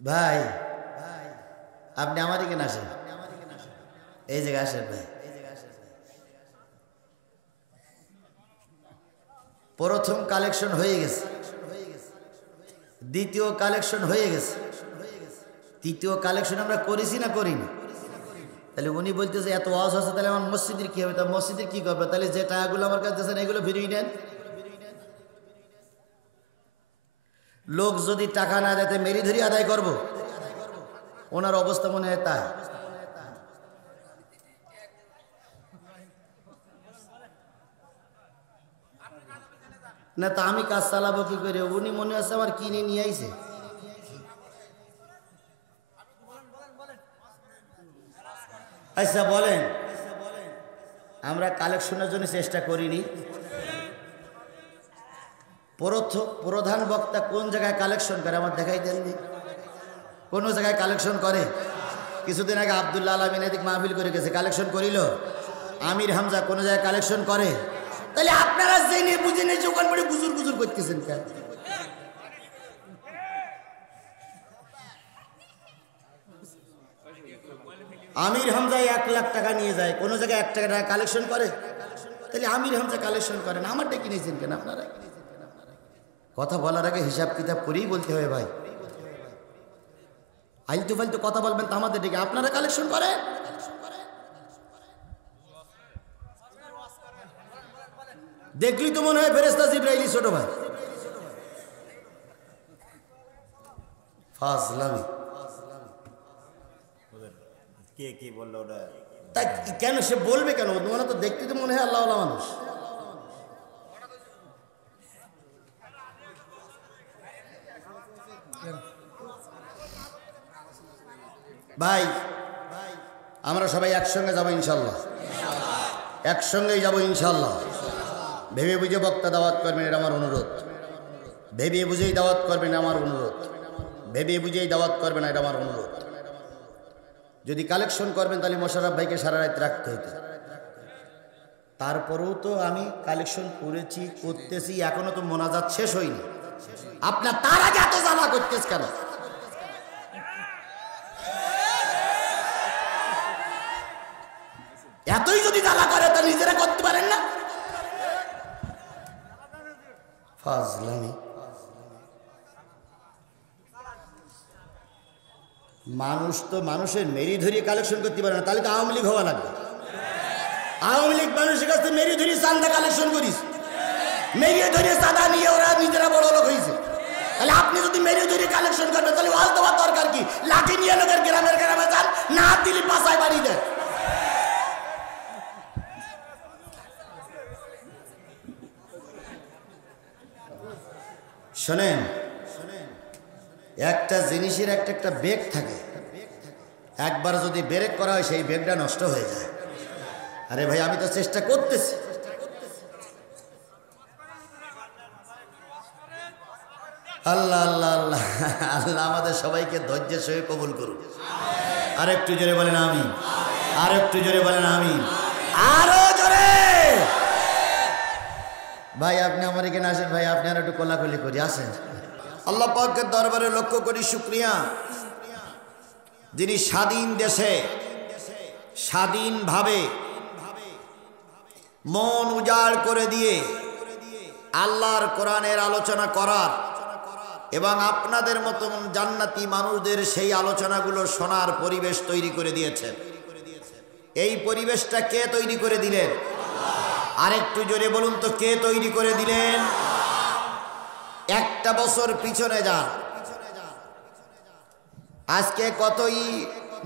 ভাই আপনি আমার এখানে আসেন, এই জায়গায় আসেন ভাই। প্রথম কালেকশন হয়ে গেছে, দ্বিতীয় কালেকশন হয়ে গেছে, তৃতীয় কালেকশন আমরা করেছি না করিনি? তাহলে উনি বলতেছে এত ওয়াজ আছে, তাহলে আমার মসজিদের কি হবে? তা মসজিদের কি করবে? তাহলে যে টাকাগুলো আমার কাছে দিয়েছেন এগুলো ফিরিয়ে নেন। লোক যদি টাকা না দেয় মেরি ধরি আদায় করব? ওনার অবস্থা মনে হয় তাই। না তা আমি কাজ চালাবো কি করে? উনি মনে আছে আমার কিনে নিয়ে আইছে। আচ্ছা বলেন, আমরা কালেকশনের জন্য চেষ্টা করিনি? প্রধান বক্তা কোন জায়গায় কালেকশন করে আমার দেখাই দেননি? কোন জায়গায় কালেকশন করে? কিছুদিন আগে আব্দুল্লাহ আলমিন এদিক মাহফিল করে গেছে, কালেকশন করিল? আমির হামজা কোন জায়গায় কালেকশন করে? তাহলে আপনারা জেনে বুঝে নিয়ে ওখান পরে গুজুর গুজুর করতেছেন কেন? আমির হামজা 1 লাখ টাকা নিয়ে যায়, কোন জায়গায় 1 টাকা কালেকশন করে? তাহলে আমির হামজা কালেকশন করেন, আমারটা কিনেছেন কেন আপনারা? কথা বলার আগে হিসাব কিতাব করেই বলতে হবে ভাই। আইলতু ফাইলতু কথা বলবেন তো আমাদের দিকে, আপনারা কালেকশন করেন। দেখলি তো মনে হয় ফেরেশতা জিবরাইল ছোট ভাই। ফাজলামি কে কি বললো ওটা? তা কেন সে বলবে কেন? মনে তো দেখতে তো মনে হয় আল্লাহ ওয়ালা মানুষ। ভাই আমরা সবাই একসঙ্গে যাবো ইনশাল্লাহ, একসঙ্গেই যাবো ইনশাল্লাহ। ভেবে বুঝে বক্তা দাওয়াত করবেন, এটা আমার অনুরোধ। ভেবে বুঝেই দাওয়াত করবেন, আমার অনুরোধ। ভেবে বুঝেই দাওয়াত করবেন, এটা আমার অনুরোধ। যদি কালেকশন করবেন তাহলে মোশাররফ ভাইকে সারা রাত রাখতে হতো। তারপরেও তো আমি কালেকশন করেছি, করতেছি, এখনো তো মোনাজাত শেষ হয়নি। আপনার তার আগে এত জ্বালা করতেছ কেন? এতই যদি জ্বালা করে তা নিজেরা করতে পারেন না? ফাজলামি। মানুষ তো মানুষের মেরি ধরিয়ে কালেকশন করতে পারে না, তাহলে তো আওয়ামী লীগ হওয়া লাগবে। আওয়ামী লীগ মানুষের কাছে মেরি ধরিয়ে চান্দা কালেকশন করিস, মেরিয়ে ধরিয়ে চাঁদা নিয়ে ওরা নিজেরা বড় লোক হয়েছে। তাহলে আপনি যদি মেরি ধরিয়ে কালেকশন করবেন তাহলে ওয়াজ দেওয়ার দরকার কি? লাঠি নিয়ে লোকের গ্রামের গ্রামে যান, না দিলি পাশায় বাড়ি দেন। শোনেন, একটা জিনিসের একটা বেগ থাকে, একবার যদি ব্রেক করা হয় সেই বেগটা নষ্ট হয়ে যায়। আরে ভাই আমি তো চেষ্টা করতেছি। আল্লাহ আল্লাহ আল্লাহ আল্লাহ আমাদের সবাইকে ধৈর্যের সঙ্গে কবুল করুন। আর একটু জোরে বলেন আমিন, আর একটু জোরে বলেন আমিন, আরো জোরে। ভাই আপনি আমার এখানে আসেন, ভাই আপনি আর একটু কোলাকুলি করি, আসেন। আল্লাহ পাকের দরবারে লক্ষ্য করি শুকরিয়া, যিনি স্বাধীন দেশে স্বাধীনভাবে মন উজাড় করে দিয়ে আল্লাহর কোরআনের আলোচনা করার এবং আপনাদের মতন জান্নাতি মানুষদের সেই আলোচনাগুলো শোনার পরিবেশ তৈরি করে দিয়েছেন। এই পরিবেশটা কে তৈরি করে দিলেন? আরেকটু জোরে বলুন তো, কে তৈরি করে দিলেন? একটা বছর পিছনে যান, আজকে কতই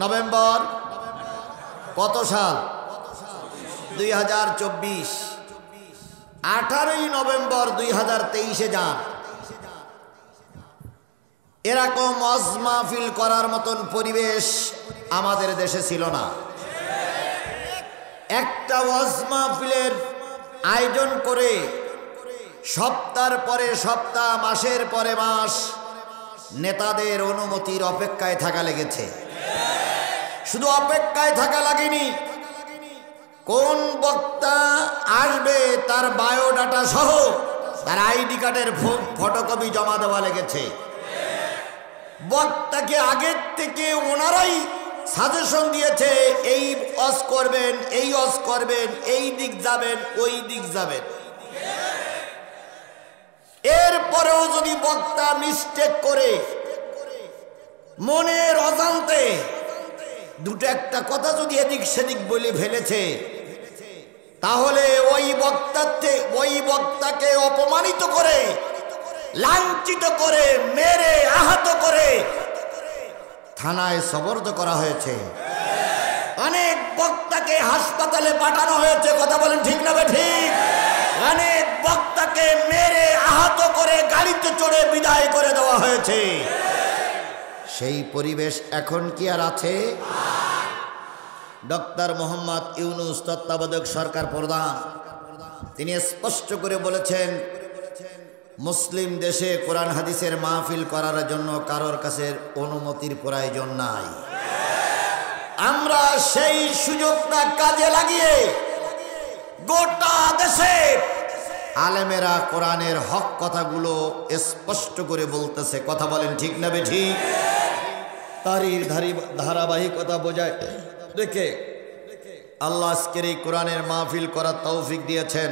নভেম্বর, কত সাল? 2024। 18ই নভেম্বর 2023-এ যান, এরকম ওয়াজ মাহফিল করার মতন পরিবেশ আমাদের দেশে ছিল না। একটা ওয়াজ মাহফিলের আয়োজন করে সপ্তাহের পরে সপ্তাহ, মাসের পরে মাস নেতাদের অনুমতির অপেক্ষায় থাকা লেগেছে। শুধু অপেক্ষায় থাকা লাগেনি, কোন বক্তা আসবে তার বায়োডাটা সহ তার আইডি কার্ডের ফটোকপি জমা দেওয়া লেগেছে। বক্তাকে আগের থেকে ওনারাই সাজেশন দিয়েছে, এই ওয়াজ করবেন, এই ওয়াজ করবেন, এই দিক যাবেন, ওই দিক যাবেন। এরপরেও যদি বক্তা মিস্টেক করে মনের অজান্তে দুটো একটা কথা যদি এদিক সেদিক বলে ফেলেছে, তাহলে ওই বক্তাকে অপমানিত করে, লাঞ্ছিত করে, মেরে আহত করে থানায় সোপর্দ করা হয়েছে। অনেক বক্তাকে হাসপাতালে পাঠানো হয়েছে, কথা বলেন ঠিক না ঠিক? অনেক বক্তাকে মেরে আহত করে গাড়িতে চড়ে বিদায় করে দেওয়া হয়েছে। সেই পরিবেশ এখন কি আর আছে? ডক্টর মোহাম্মদ ইউনূস তত্ত্বাবধায়ক সরকার প্রধান তিনি স্পষ্ট করে বলেছেন, মুসলিম দেশে কোরআন হাদিসের মাহফিল করার জন্য কারোর কাছে অনুমতির প্রয়োজন নাই। আমরা সেই সুযোগটা কাজে লাগিয়ে গোটা দেশে আলেমেরা কোরআনের হক কথাগুলো স্পষ্ট করে বলতেছে, কথা বলেন ঠিক না ঠিক? তারই ধারাবাহিকতা বোঝায় দেখে আল্লাহ আজকের এই কোরআনের মাহফিল করার তৌফিক দিয়েছেন।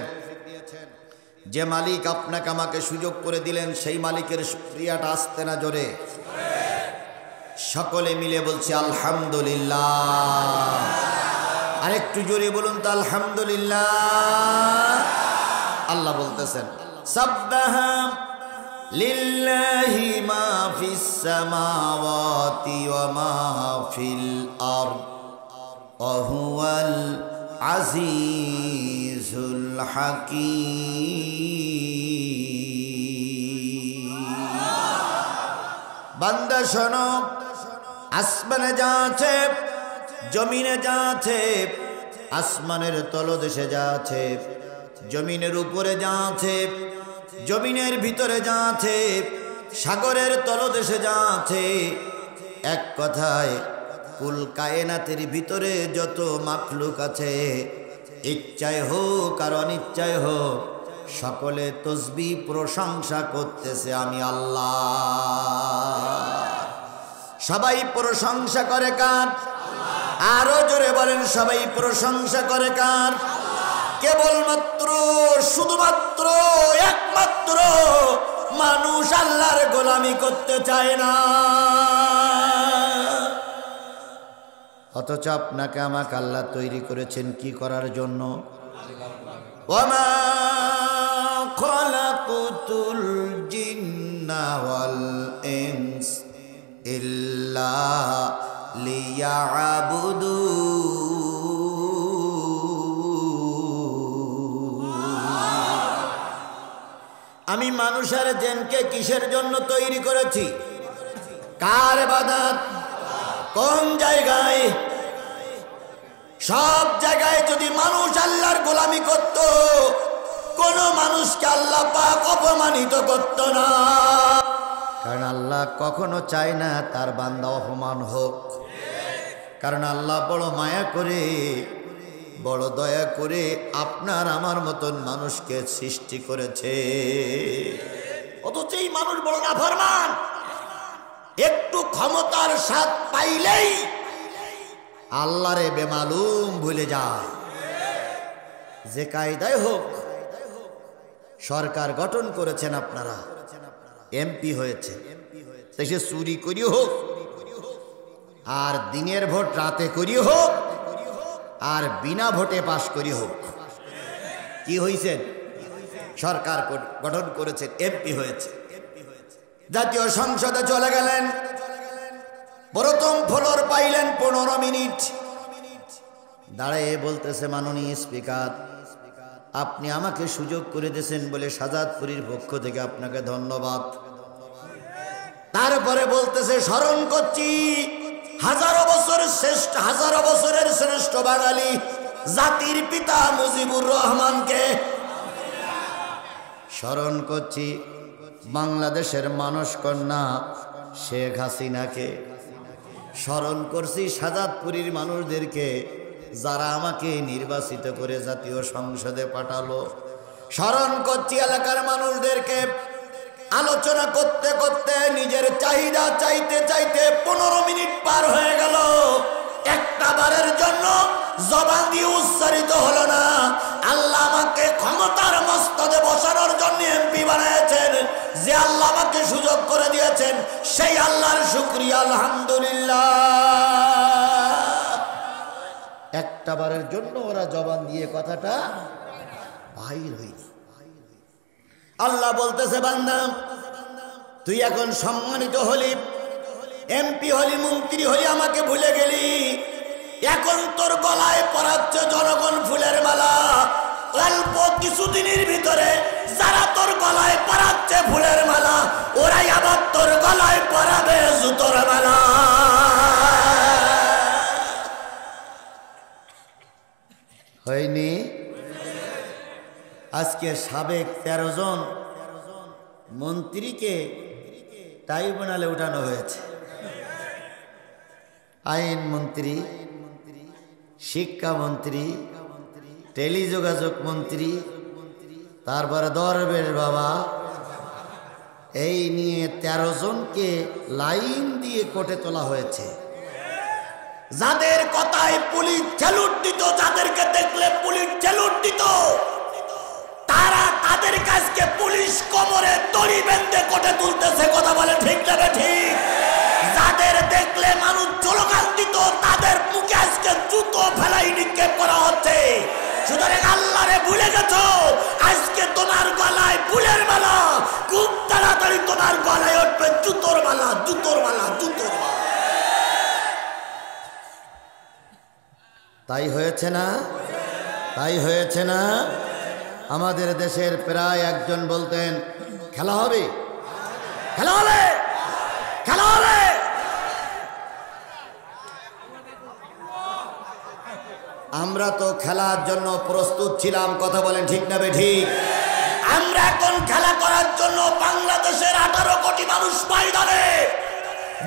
যে মালিক আপনাকে আমাকে সুযোগ করে দিলেন, সেই মালিকের শুকরিয়াটা আসতে না জোরে সকলে মিলে বলছি আলহামদুলিল্লাহ। আরেকটু জোরে বলুন তো আলহামদুলিল্লাহ। আল্লাহ বলতেছেন, সাব্বাহা লিল্লাহি মা ফিস সামাওয়াতি ওয়া মা ফিল আরদ ওয়া হুয়াল আজিজুল হাকীম। বান্দা শোনো, আসমানে যা আছে, জমিনে যা আছে, আসমানের তলদেশে যা আছে, জমিনের উপরে যা আছে, জমিনের ভিতরে যা আছে, সাগরের তলদেশে যা আছে, এক কথায় কুল কায়নাতের ভিতরে যত মাখলুক আছে, ইচ্ছায় হোক আর অনিচ্ছায় হোক, সকলে তসবিহ প্রশংসা করতেছে আমি আল্লাহ। সবাই প্রশংসা করে কার? আরো জোরে বলেন, সবাই প্রশংসা করে কার? কেবলমাত্র, শুধুমাত্র, একমাত্র মানুষ আল্লাহর গোলামি করতে চায় না। অথচ আপনাকে আমাকে আল্লাহ তৈরি করেছেন কি করার জন্য? ওয়ামা খালাকুতুল জিন্না ওয়াল ইনস ইল্লা লিয়াবুদুন। আমি মানুষ আর জিনকে কিসের জন্য তৈরি করেছি? কার ইবাদত? কোন জায়গায়? সব জায়গায় যদি মানুষ আল্লাহর গোলামি করত, কোন মানুষকে আল্লাহ পাক অপমানিত করত না। কারণ আল্লাহ কখনো চায় না তার বান্দা অপমান হোক। কারণ আল্লাহ বড় মায়া করে, বড় দয়া করে আপনার আমার মতন মানুষকে সৃষ্টি করেছে। অথচ এই মানুষ বড় নাফরমান, একটু ক্ষমতার স্বাদ পাইলেই আল্লাহরে বেমালুম ভুলে যায়। যে কায়দায় হোক সরকার গঠন করেছেন আপনারা, এমপি হয়েছে, সে চুরি করি হোক, আর দিনের ভোট রাতে করি হোক, আর বিনা ভোটে পাশ করি হোক, কি হয়েছেন? সরকার গঠন করেছেন, এমপি হয়েছে, জাতীয় সংসদে চলে গেলেন, প্রথম ফ্লোর পাইলেন 15 মিনিট, দাঁড়িয়ে বলতেছে, মাননীয় স্পিকার, আপনি আমাকে সুযোগ করে দিয়েছেন বলে শাহজাদপুরীর পক্ষ থেকে আপনাকে ধন্যবাদ। তারপরে বলতেছে, স্মরণ করছি হাজারো বছরের শ্রেষ্ঠ বাঙালি জাতির পিতা মুজিবুর রহমানকে, স্মরণ করছি বাংলাদেশের মানস কন্যা শেখ হাসিনাকে, স্মরণ করছি শাহজাদপুরীর মানুষদেরকে যারা আমাকে নির্বাচিত করে জাতীয় সংসদে পাঠালো, স্মরণ করছি এলাকার মানুষদেরকে আলোচনা করতে করতে নিজের চাহিদা চাইতে চাইতে 15 মিনিট পার হয়ে গেল। একটা বারের জন্য জবান দিয়ে উচ্চারিত হলো না। আল্লাহ আমাকে ক্ষমতার মস্তদে বসানোর জন্য এমপি বানিয়েছেন। যে আল্লাহ আমাকে সুযোগ করে দিয়েছেন সেই আল্লাহর শুকরিয়া আলহামদুলিল্লাহ। একটা বারের জন্য ওরা জবান দিয়ে কথাটা বাহির হয়নি। আল্লাহ বলতেছে, বান্দা তুই এখন সম্মানিত হলি, এমপি হলি, মন্ত্রী হলি, আমাকে ভুলে গেলি। এখন তোর গলায় পরাচ্ছে জনগণ ফুলের মালা। অল্প কিছুদিনের ভিতরে যারা তোর গলায় পরাচ্ছে ফুলের মালা, ওরাই আবার তোর গলায় পরাবে জুতোর মালা। হয়নি? আজকে সাবেক 13 জন মন্ত্রীকে ট্রাইব্যুনালে উঠানো হয়েছে। আইন মন্ত্রী, শিক্ষামন্ত্রী, টেলিযোগাযোগ মন্ত্রী, তারপরে দরবেশ বাবা, এই নিয়ে 13 জনকে লাইন দিয়ে কোর্টে তোলা হয়েছে। যাদের কথায় পুলিশ স্যালুট দিত, যাদেরকে দেখলে পুলিশ স্যালুট দিত, তারা তাদের কাছকে পুলিশ কোমরে দড়ি বেঁধে কোটে তুলতেছে। কথা বলে ঠিক না ঠিক? যাদের দেখলে মানুষ স্লোগান দিত, তাদের মুখে আজকে জুতো ফেলাই নিক্ষেপ করা হচ্ছে। সুতরাং আল্লাহরে ভুলে গেছো, আজকে তোমার গলায় ফুলের মালা, খুব তাড়াতাড়ি তোমার গলায় উঠবে জুতোর মালা, জুতোর মালা, জুতোর মালা। তাই হয়েছে না? তাই হয়েছে না? আমাদের দেশের প্রায় একজন বলতেন, খেলা হবে, খেলা হবে, খেলা হবে। আমরা তো খেলার জন্য প্রস্তুত ছিলাম। কথা বলেন ঠিক না ঠিক? আমরা এখন খেলা করার জন্য বাংলাদেশের 18 কোটি মানুষ ময়দানে।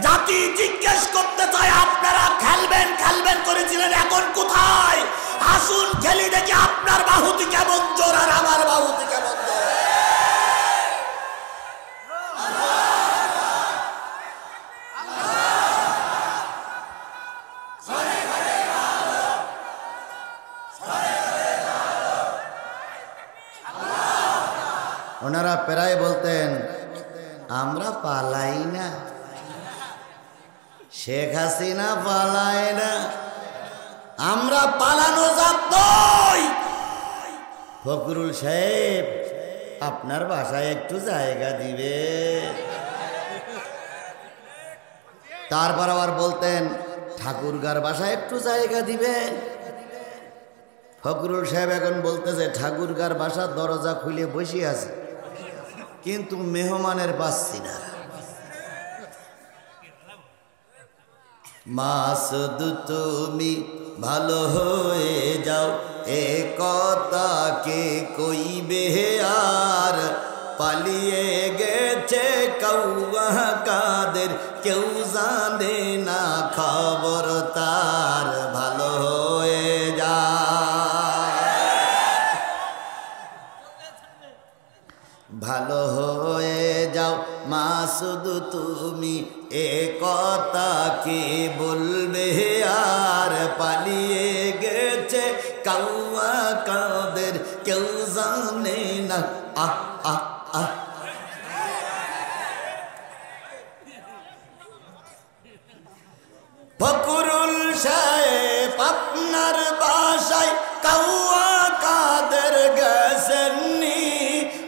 জাতি জিজ্ঞেস করতে চায়, আপনারা খেলবেন খেলবেন করেছিলেন, এখন কোথায়? আসুন খেলি দেখি আপনার বাহুতি কেমন জোর আর আমার বাহুতি কেমন জোর। ওনারা প্রায় বলতেন, আমরা পালাই না, শেখ হাসিনা পালায় না, আমরা পালানো জাত নই। ফখরুল সাহেব, আপনার বাসায় একটু জায়গা দিবে। তারপর আবার বলতেন, ঠাকুরগার বাসায় একটু জায়গা দিবেন। ফখরুল সাহেব এখন বলতেছে, ঠাকুরগার বাসার দরজা খুলে বসে আছে, কিন্তু মেহমানের পাচ্ছি না। মাসুদ তুমি ভালো হয়ে যাও, এ কথা কে কইবে আর? পালিয়ে গেছে কৌয়া কাদের, কেউ জানে না খবর তার। ভালো হয়ে যা, ভালো হয়ে যাও মাসুদ তুমি, এ কথা কে বলবে আর? পালিয়ে গেছে কৌয়া কাদের, কেউ জানে না। আহ আহ আহ, ফখরুল সাহেব আপনার বাসায় কৌয়া কাদের গেছেননি,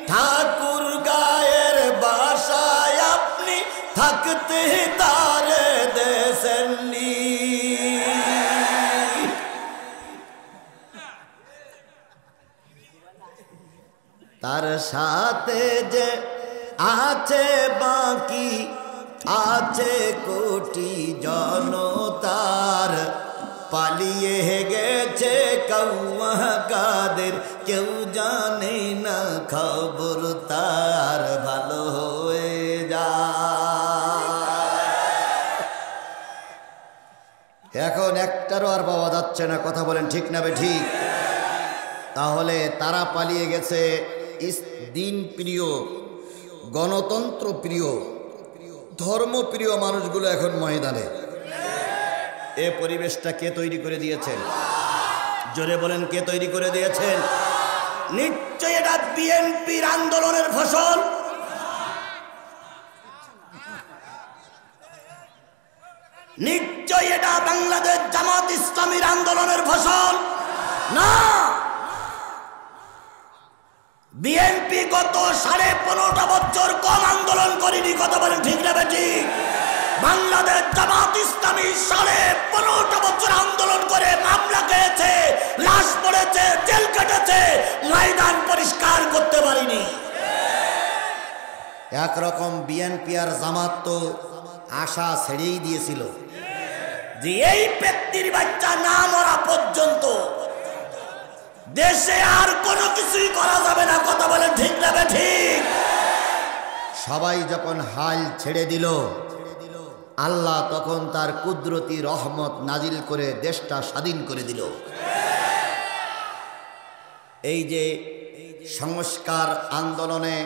ঠাকুর গায়ের বাসায় আপনি থাকতে তারে দেশেননি। তার সাথে যে আছে বাকি, আছে কোটি জনতার। পালিয়ে গেছে কৌয়া কাদের, কেউ জানে না খবর তার। ভালো হয়ে যা। এখন একটারও আর পাওয়া যাচ্ছে না। কথা বলেন ঠিক না ঠিক? তাহলে তারা পালিয়ে গেছে দিন প্রিয় গণতন্ত্র প্রিয়, ধর্মপ্রিয় মানুষগুলো এখন ময়দানে। এ পরিবেশটা কে তৈরি করে দিয়েছেন? জোরে বলেন, কে তৈরি করে দিয়েছেন? নিশ্চয়ই এটা বিএনপির আন্দোলনের ফসল। নিশ্চয়ই এটা বাংলাদেশ জামাত ইসলামীর আন্দোলনের ফসল না। বিএনপি গত 15.5 বছর কম আন্দোলন করেনি, কথা বলেন ঠিক না বেঠিক? বাংলাদেশ জামাত ইসলামী 15.5 বছর আন্দোলন করে মামলা খেয়েছে, লাশ পড়েছে, জেল কেটেছে, ময়দান পরিষ্কার করতে পারিনি। একরকম বিএনপি আর জামাত তো আশা ছেড়েই দিয়েছিল যে এই ব্যক্তির বাচ্চা না মরা পর্যন্ত দেশে আর কোনো কিছুই করা যাবে না, কথা বলে ঠিক না ঠিক? সবাই যখন হাল ছেড়ে দিল, আল্লাহ তখন তার কুদরতি রহমত নাজিল করে দেশটা স্বাধীন করে দিল। এই যে সংস্কার আন্দোলনে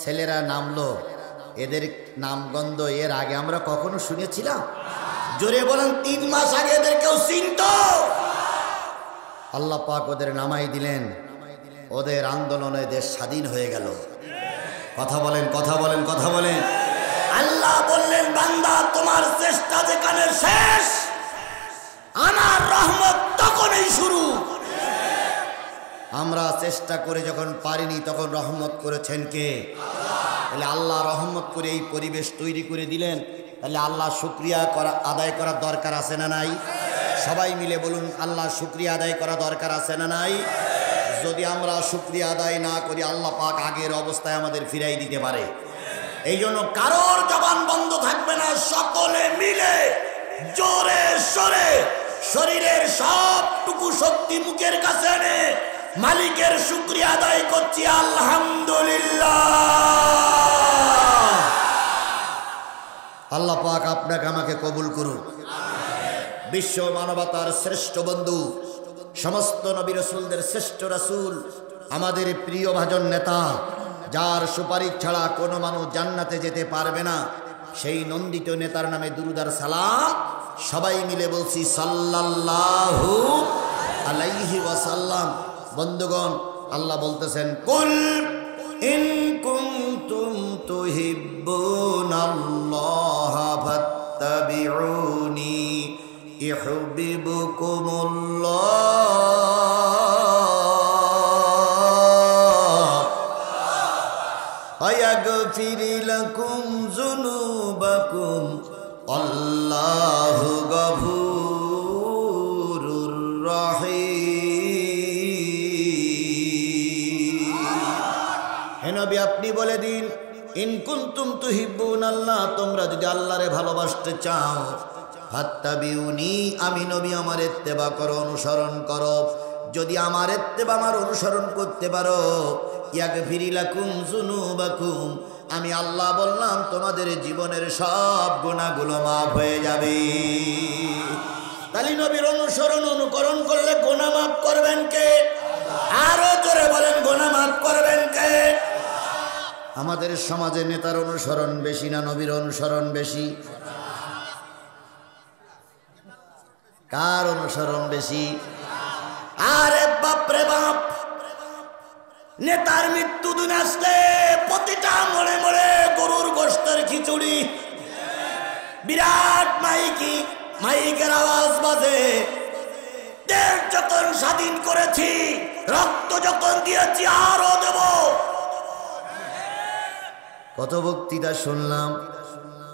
ছেলেরা নামলো, এদের নামগন্ধ এর আগে আমরা কখনো শুনেছিলাম? জোরে বলেন, 3 মাস আগে এদের কেউ চিনত? আল্লাহ পাক ওদের নামাই দিলেন, ওদের আন্দোলনে দেশ স্বাধীন হয়ে গেল। কথা বলেন, কথা বলেন, কথা বলেন। আল্লাহ বললেন, বান্দা তোমার চেষ্টা যেখানে শেষ, আমার রহমত তখনই শুরু। আমরা চেষ্টা করে যখন পারিনি তখন রহমত করেছেন কে? তাহলে আল্লাহ রহমত করে এই পরিবেশ তৈরি করে দিলেন, তাহলে আল্লাহ শুকরিয়া আদায় করার দরকার আছে না নাই? সবাই মিলে বলুন, আল্লাহ শুকরিয়া আদায় করা দরকার আছে না নাই? যদি আমরা শুকরিয়া আদায় না করি, আল্লাহ পাক আগের অবস্থায় আমাদের ফিরাই দিতে পারে। এই জন্য কারোর জবান বন্ধ থাকবে না, সকলে মিলে জোরে সরে শরীরের সবটুকু শক্তি মুখের কাছে এনে মালিকের শুকরিয়া আদায় করছি, আলহামদুলিল্লাহ। আল্লাহ পাক আপনাকে আমাকে কবুল করুন। বিশ্ব মানবতার শ্রেষ্ঠ বন্ধু, সমস্ত নবী রাসূলদের শ্রেষ্ঠ রাসূল, আমাদের প্রিয় ভাজন নেতা, যার সুপারিশ ছাড়া কোনো মানুষ জান্নাতে যেতে পারবে না, সেই নন্দিত নেতার নামে দুরূদ আর সালাম সবাই মিলে বলছি, সাল্লাল্লাহু আলাইহি ওয়াসাল্লাম। বন্ধুগণ, আল্লাহ বলতেছেন, কুল ইন কুনতুম তুহিব্বুনাল্লাহ ফাত্তাবিউনি ইউহিব্বুকুমুল্লাহ ওয়ায়াগফির লাকুম যুনুবাকুম আল্লাহু গফুরুর রহিম। হে নবী, আপনি বলে দিন, ইন কুনতুম তুহিব্বুনাল্লাহ, তোমরা যদি আল্লাহরে ভালোবাসতে চাও, ফাত্তাবিউনি, আমি নবী আমার ইত্তেবা করো, অনুসরণ করো। যদি আমার ইত্তেবা, আমার অনুসরণ করতে পারো, ইয়াগফির লাকুম যুনুবাকুম, আমি আল্লাহ বললাম তোমাদের জীবনের সব গুনাহগুলো মাফ হয়ে যাবে। তাহলে নবীর অনুসরণ অনুকরণ করলে গুনাহ মাফ করবেন কে? আরো জোরে বলেন, গুনাহ মাফ করবেন কে? আমাদের সমাজে নেতার অনুসরণ বেশি না নবীর অনুসরণ বেশি? কার অনুসরণ বেশি? আরে বাপরে বাপ, নেতার মৃত্যু দিন আসলে প্রতিটা মোড়ে মোড়ে গরুর গোশতের খিচুড়ি, বিরাট মাইকের আওয়াজ বাজে। দেশ যখন স্বাধীন করেছি, রক্ত যখন দিয়েছি, আরো দেব। কত বক্তৃতা শুনলাম,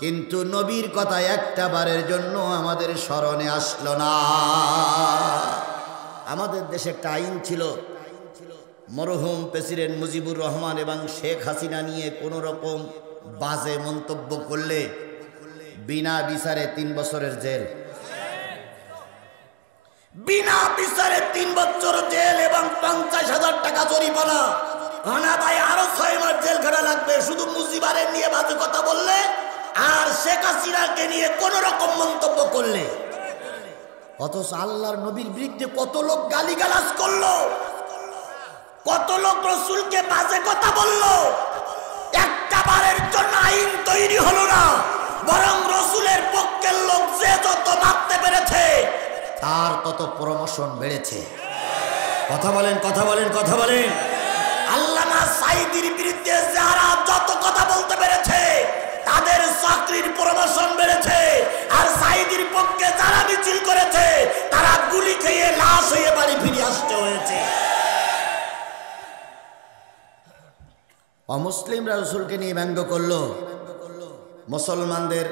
কিন্তু নবীর কথা একটা বারের জন্য আমাদের স্মরণে আসলো না। আমাদের দেশে একটা আইন ছিল, মরহুম প্রেসিডেন্ট মুজিবুর রহমান এবং শেখ হাসিনা নিয়ে কোনো রকম বাজে মন্তব্য করলে বিনা বিচারে 3 বছরের জেল। বিনা বিচারে 3 বছর জেল এবং 50,000 টাকা জরিমানা। ভাই আরো 6 মাস জেল খাটা লাগবে শুধু মুজিবারের নিয়ে বাজে কথা বললে আর শেখ হাসিনাকে নিয়ে কোন রকম মন্তব্য করলে। অথচ আল্লাহর নবীর বিরুদ্ধে কত লোক গালিগালাজ করলো, কত লোক রাসূলকে বাজে কথা বললো, একটা বার আইন তৈরি হলো না, বরং রসুলের পক্ষের লোক যে যত মাপতে পেরেছে তার তত প্রমোশন বেড়েছে। কথা বলেন, কথা বলেন, কথা বলেন। আল্লামা সাঈদীর বিরুদ্ধে যারা যত কথা বলতে পেরেছে তাদের চাকরির প্রমোশন বেড়েছে, আর সাঈদীর পক্ষে যারা মিছিল করেছে তারা গুলি খেয়ে লাশ হয়ে বাড়ি ফিরে আসতে হয়েছে। অমুসলিমরা রসুলকে নিয়ে ব্যঙ্গ করলো। মুসলমানদের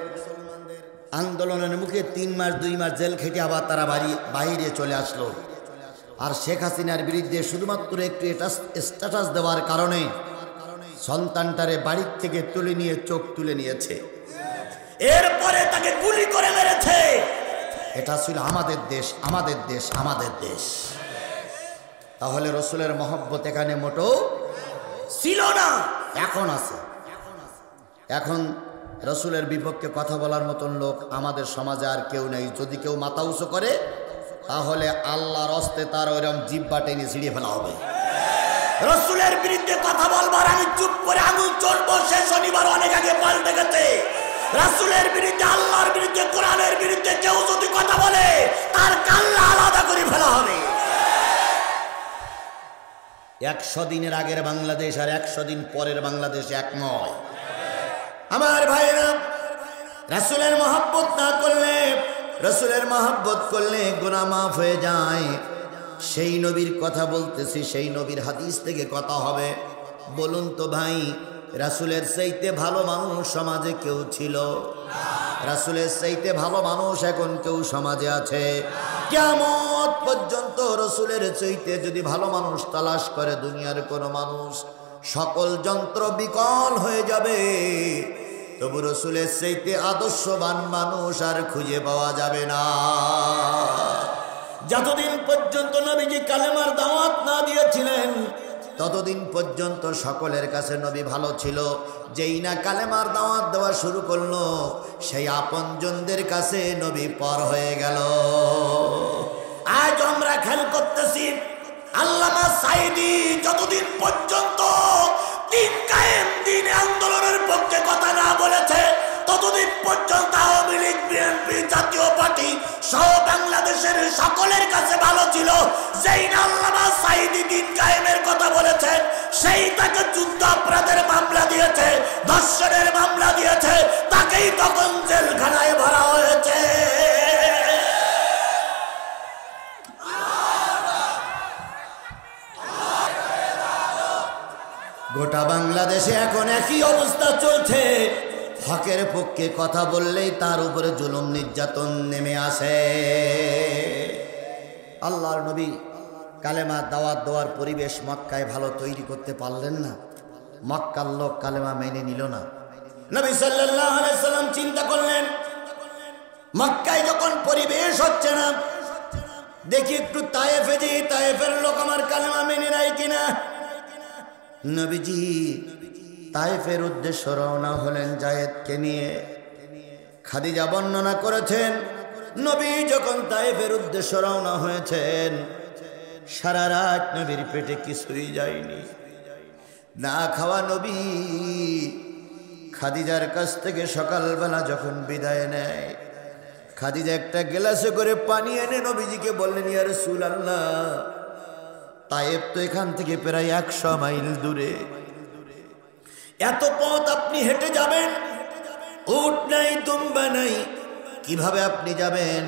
আন্দোলনের মুখে 3 মাস 2 মাস জেল খেটে আবার তারা বাইরে চলে আসলো। আর শেখ হাসিনার বিরুদ্ধে শুধুমাত্র একটু স্ট্যাটাস দেওয়ার কারণে সন্তানটারে বাড়ির থেকে তুলে নিয়ে চোখ তুলে নিয়েছে, এরপরে তাকে গুলি করে মেরেছে। এটা ছিল আমাদের দেশ, আমাদের দেশ, আমাদের দেশ। তাহলে রসুলের মহব্বত এখানে মোটো ছিল না, এখন আছে। এখন রসুলের বিপক্ষে কথা বলার মতন লোক আমাদের সমাজে আর কেউ নেই। যদি কেউ মাথা উঁচু করে তাহলে আল্লাহর হস্তে তার ওইরকম জিহ্বা টেনে ছিঁড়ে ফেলা হবে। রসুলের বিরুদ্ধে কথা বলবার আমি চুপ করে আঙুল চলবো, সে শনিবার অনেক আগে পাল্টে গেছে। রসুলের বিরুদ্ধে, আল্লাহর বিরুদ্ধে, কোরআনের বিরুদ্ধে কেউ যদি কথা বলে তার কাল্লা আলাদা করে ফেলা হবে। 100 দিনের আগের বাংলাদেশ আর 100 দিন পরের বাংলাদেশ এক নয়। আমার ভাইরা, রাসূলের মহব্বত না করলে, রাসূলের মহব্বত করলে গুনাহ মাফ হয়ে যায়। সেই নবীর কথা বলতেছি, সেই নবীর হাদিস থেকে কথা হবে। বলুন তো ভাই, রাসূলের চাইতে ভালো মানুষ সমাজে কেউ ছিল? রাসূলের চাইতে ভালো মানুষ এখন কেউ সমাজে আছে? কিয়ামত পর্যন্ত রাসূলের চাইতে যদি ভালো মানুষ তালাশ করে দুনিয়ার কোনো মানুষ, সকল যন্ত্র বিকল হয়ে যাবে, তবু রাসূলের চাইতে আদর্শবান মানুষ আর খুঁজে পাওয়া যাবে না। যতদিন পর্যন্ত নবীজি কালেমার দাওয়াত না দিয়েছিলেন ততদিন পর্যন্ত সকলের কাছে নবী ভালো ছিল। যেই না কালেমার দাওয়াত দেওয়া শুরু করলো, সেই আপনজনদের কাছে নবী পর হয়ে গেল। আজ আমরা খেয়াল করতেছি, আল্লামা সাঈদী যতদিন পর্যন্ত দিন কায়েম, দিন আন্দোলনের পক্ষে কথা না বলেছে ততদিন পর্যন্ত আওয়ামী লীগ, বিএনপি, জাতীয় পার্টি সহ বাংলাদেশের সকলের কাছে ভালো ছিল। যেই না আল্লামা সাঈদী দিন কায়েমের কথা বলেছেন, সেই তাকে যুদ্ধ অপরাধের মামলা দিয়েছে, ধর্ষণের মামলা দিয়েছে, তাকেই তখন জেলখানায় ভরা হয়েছে। গোটা বাংলাদেশে এখন একই অবস্থা চলছে। হকের পক্ষে কথা বললেই তার উপরে জুলুম নির্যাতন নেমে আসে। আল্লাহর নবী কালেমা দাওয়াত দেওয়ার পরিবেশ মক্কায় ভালো তৈরি করতে পারলেন না। মক্কার লোক কালেমা মেনে নিল না। নবী সাল্লাল্লাহু আলাইহি সাল্লাম চিন্তা করলেন, মক্কায় যখন পরিবেশ হচ্ছে না, দেখি একটু তায়েফে যাই, তায়েফের লোক আমার কালেমা মেনে নেয় কিনা। নবীজি তায়েফের উদ্দেশ্য রওনা হলেন যায়েদকে নিয়ে। খাদিজা বর্ণনা করেছেন, নবী যখন তায়েফের উদ্দেশ্য রওনা হয়েছেন, সারা রাত নবীর পেটে কিছুই যায়নি। না খাওয়া নবী খাদিজার কাছ থেকে সকালবেলা যখন বিদায় নেয়, খাদিজা একটা গ্লাসে করে পানি এনে নবীজিকে বললেন, ইয়া রাসূলুল্লাহ, তায়েফ তো এখান থেকে প্রায় 100 মাইল দূরে, এত পথ আপনি হেঁটে যাবেন, উট নাই, দুম্বা নাই, কিভাবে আপনি যাবেন?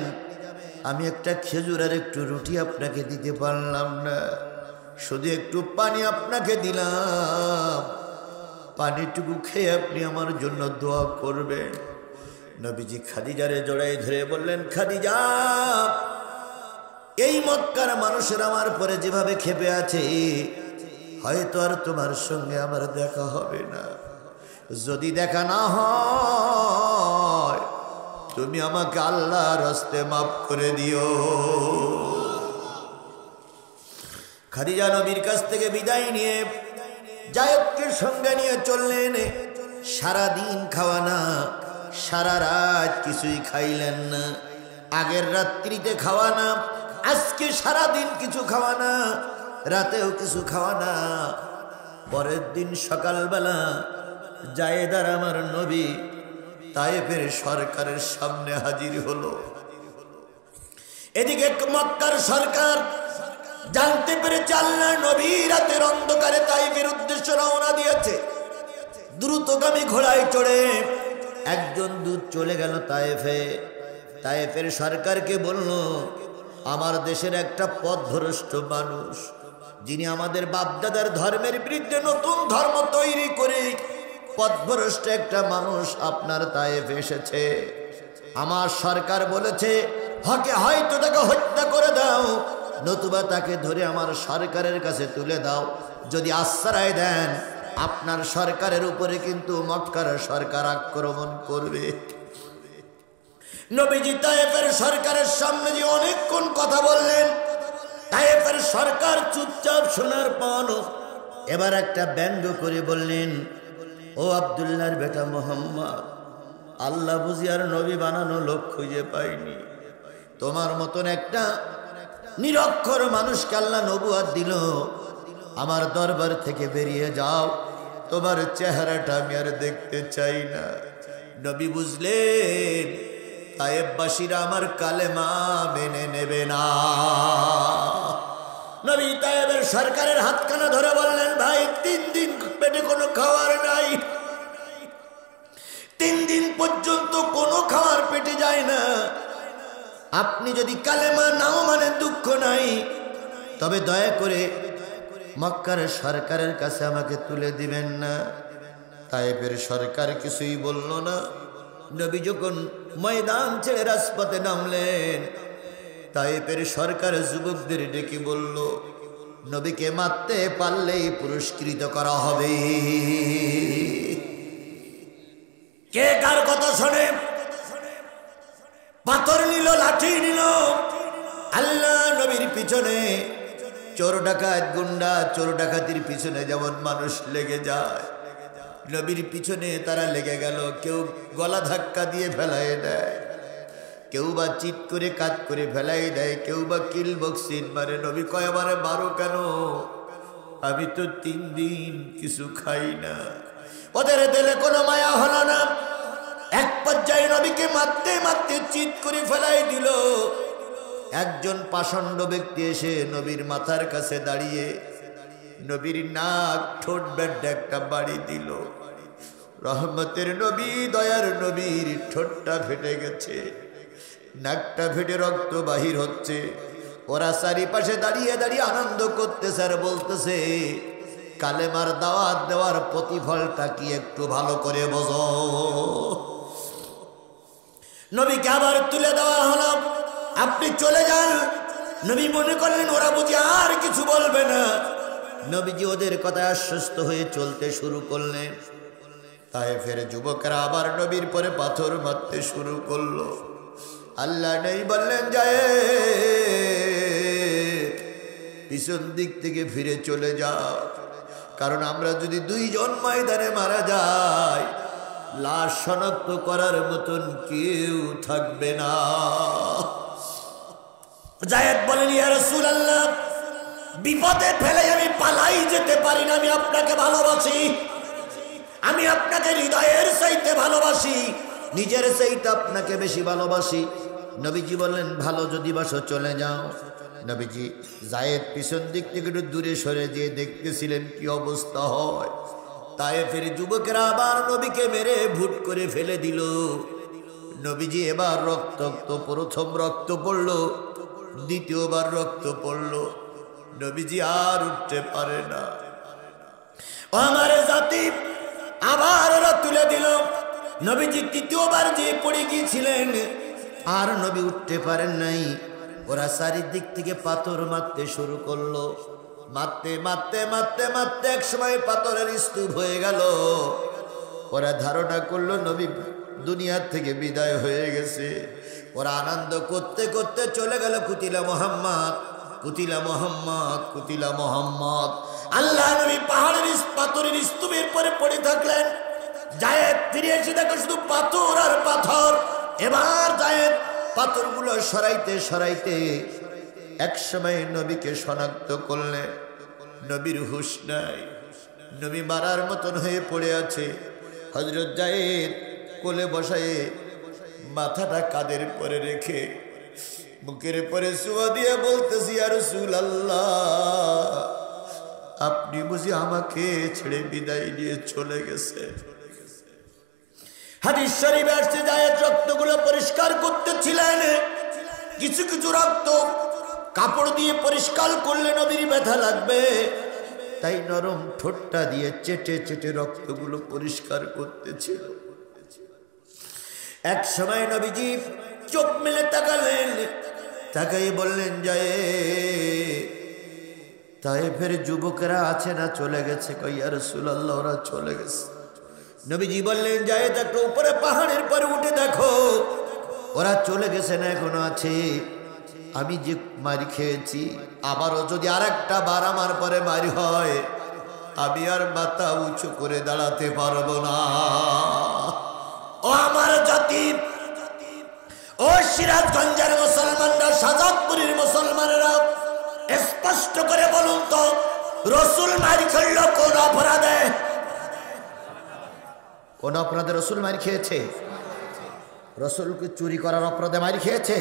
আমি একটা খেজুর আর একটু রুটি আপনাকে দিতে পারলাম না, শুধু একটু পানি আপনাকে দিলাম, পানিটুকু খেয়ে আপনি আমার জন্য দোয়া করবেন। নবীজি খাদিজারে জড়াই ধরে বললেন, খাদিজা, এই মক্কার মানুষের আমার পরে যেভাবে ক্ষেপে আছে, হয়তো আর তোমার সঙ্গে আমার দেখা হবে না। যদি দেখা না হয় তুমি আমাকে আল্লাহর হস্তে মাফ করে দিও। খাদিজা নবীর কাছ থেকে বিদায় নিয়ে যায়েদকে সঙ্গে নিয়ে চললেন। সারাদিন খাওয়া না, সারা রাত কিছুই খাইলেন না। আগের রাত্রিতে খাওয়া না, আজকে সারাদিন কিছু খাওয়া না, রাতেও কিছু খাওয়া না। পরের দিন সকালবেলা জায়েদার আমার নবী তায়েফের সরকারের সামনে হাজির হলো। এদিকে মক্কার সরকার জানতে পেরেছে আল্লাহ নবী রাতের অন্ধকারে তায়েফের উদ্দেশ্যে রওনা দিয়েছে। দ্রুতগামী ঘোড়ায় চড়ে একজন দূত চলে গেল তায়েফে। তায়েফের সরকারকে বলল, আমার দেশের একটা পথভ্রষ্ট মানুষ, যিনি আমাদের বাপদাদার ধর্মের বিরুদ্ধে নতুন ধর্ম তৈরি করে পথভ্রষ্ট একটা মানুষ আপনার তায়েফে এসেছে। আমার সরকার বলেছে হকে হয়তো তাকে হত্যা করে দাও, নতুবা তাকে ধরে আমার সরকারের কাছে তুলে দাও। যদি আশ্রয় দেন আপনার সরকারের উপরে কিন্তু মক্কার সরকার আক্রমণ করবে। নবীজি তায়েফের সরকারের সামনে যে অনেকক্ষণ কথা বললেন, তায়েফের সরকার চুপচাপ শোনার পর এবার একটা ব্যঙ্গ করে বললেন, ও আব্দুল্লাহর বেটা মোহাম্মদ, আল্লাহ বুঝি আর নবী বানানো লোক খুঁজে পাইনি। তোমার মতন একটা নিরক্ষর মানুষকে আল্লাহ নবুয়ত দিল। আমার দরবার থেকে বেরিয়ে যাও, তোমার চেহারাটা আমি আর দেখতে চাই না। নবী বুঝলেন তায়েফবাসীরা আমার কালেমা মেনে নেবে না। নবী তায়েফের সরকারের হাতখানা ধরে বললেন, ভাই 3 দিন পেটে কোনো খাবার নাই, 3 দিন পর্যন্ত কোনো খাবার পেটে যায় না। আপনি যদি কালেমা নাও মানে দুঃখ নাই, তবে দয়া করে মক্কার সরকারের কাছে আমাকে তুলে দিবেন না। তায়েফের সরকার কিছুই বলল না। নবী যখন ময়দান ছেড়ে রাজপথে নামলেন, তায়েফের সরকার যুবকদের ডেকে বলল, নবীকে মারতে পারলেই পুরস্কৃত করা হবে। কে কার কথা শোনে? পাথর নিল, লাঠি নিল। আল্লাহ নবীর পিছনে চোর ডাকাত গুন্ডা, চোর ডাকাতির পিছনে যেমন মানুষ লেগে যায়, নবীর পিছনে তারা লেগে গেল। কেউ গলা ধাক্কা দিয়ে ফেলাই দেয়, কেউ বা চিৎ করে কাজ করে ফেলাই দেয়, কেউ বা কিল বক্সিন মারে। নবী কয়, আমারে মারো কেন? আমি তো 3 দিন কিছু খাই না। ওদের দিলে কোনো মায়া হলো না। এক পর্যায়ে নবীকে মারতে মারতে চিৎ করে ফেলাই দিল। একজন পাষণ্ড ব্যক্তি এসে নবীর মাথার কাছে দাঁড়িয়ে নবীর নাক ঠোঁট বেঁধে একটা বাড়ি দিল। রহমতের নবী, দয়ার নবীর ঠোঁটটা ফেটে গেছে, নাকটা ফেটে রক্ত বাহির হচ্ছে। ওরা চারিপাশে দাঁড়িয়ে দাঁড়িয়ে আনন্দ করতেছে আর বলতেছে, কালেমার দাওয়াত দেওয়ার প্রতিফলটা কি একটু ভালো করে বোঝো। নবীকে আবার তুলে দেওয়া হলো, আপনি চলে যান। নবী মনে করলেন ওরা বুঝি আর কিছু বলবে না। নবীজি ওদের কথায় আশ্বস্ত হয়ে চলতে শুরু করলেন। তায়েফের যুবকেরা আবার নবীর পরে পাথর মারতে শুরু করলো। আল্লাহ নেই বললেন, যায় পিছন দিক থেকে ফিরে চলে যাও, কারণ আমরা যদি 2 জন ময়দানে মারা যাই, লাশ শনাক্ত করার মতন কেউ থাকবে না। জায়েদ বলেন, ইয়া রাসূলুল্লাহ, বিপদে ফেলে আমি পালাই যেতে পারি না। আমি আপনাকে ভালোবাসি, আমি আপনাকে হৃদয়ের চাইতে ভালোবাসি, নিজের চাইতে আপনাকে বেশি ভালোবাসি। নবীজি বললেন, ভালো যদি বাসো চলে যাও। নবীজি জায়েদ পিছন দিক থেকে একটু দূরে সরে যেয়ে দেখতেছিলেন কি অবস্থা হয়। তায়েফের যুবকেরা আবার নবীকে মেরে ভুট করে ফেলে দিল। নবীজি এবার রক্তাক্ত, প্রথম রক্ত পড়ল, দ্বিতীয়বার রক্ত পড়ল। নবীজি আর উঠতে পারে না। আমার জাতি আবার ওরা তুলে দিল। নবীজি তৃতীয়বার যে পড়ে গিয়েছিলেন, আর নবী উঠতে পারেন নাই। ওরা চারিদিক থেকে পাথর মারতে শুরু করলো। মারতে মারতে মারতে মারতে এক সময় পাথরের স্তূপ হয়ে গেল। ওরা ধারণা করলো নবী দুনিয়ার থেকে বিদায় হয়ে গেছে। ওরা আনন্দ করতে করতে চলে গেল, কুতিলা মুহাম্মদ, কুতিলা মুহাম্মদ, কুতিলা মুহাম্মদ। আল্লাহ নবী পাহাড়ের পাথরের স্তূপের পরে পড়ে থাকলেন। জায়েদ ফিরে এসে দেখো শুধু পাথর আর পাথর। এবার জায়েদ পাথরগুলো সরাইতে সরাইতে এক সময় নবীকে শনাক্ত করলেন। নবীর হুঁশ নাই, নবী মারার মতন হয়ে পড়ে আছে। হযরত জায়েদ কোলে বসায়ে মাথাটা কাঁধের পরে রেখে বুকের পরে শুয়া দিয়ে বলতেছি, ইয়া রাসূলুল্লাহ, আপনি বুঝি আমাকে ছেড়ে বিদায় নিয়ে চলে গেছে? হাদিস শরীফে আসছে, জায়েদ রক্তগুলো পরিষ্কার করতেছিলেন। কিছু কিছু রক্ত কাপড় দিয়ে পরিষ্কার করলে নবীর ব্যথা লাগবে, তাই নরম ঠোঁটটা দিয়ে চেটে চেটে রক্তগুলো পরিষ্কার করতেছিল। এক সময় নবীজি চোখ মেলে তাকালেন, তাকাই বললেন, জায়েদ, তায়েফের যুবকেরা আছে না চলে গেছে? কই, ইয়া রাসূলুল্লাহ, ওরা চলে গেছে। নবীজি বললেন, জায়েদ, একটু উপরে পাহাড়ের পরে উঠে দেখো, ওরা চলে গেছে না এখনো আছে? আমি যে মারি খেয়েছি, আবারও যদি আরেকটা বার আমার পরে মারি হয়, আমি আর মাথা উঁচু করে দাঁড়াতে পারবো না। ও আমার জাতি, ও সিরাজগঞ্জের মুসলমানরা, শাহজাদপুরের মুসলমানেরা, স্পষ্ট করে বলুন তো, রসুল মারি খেললো কোন অপরাধে? কোন অপরাধে রসুল মারি খেয়েছে? রসুল কি চুরি করার অপরাধে মারি খেয়েছে?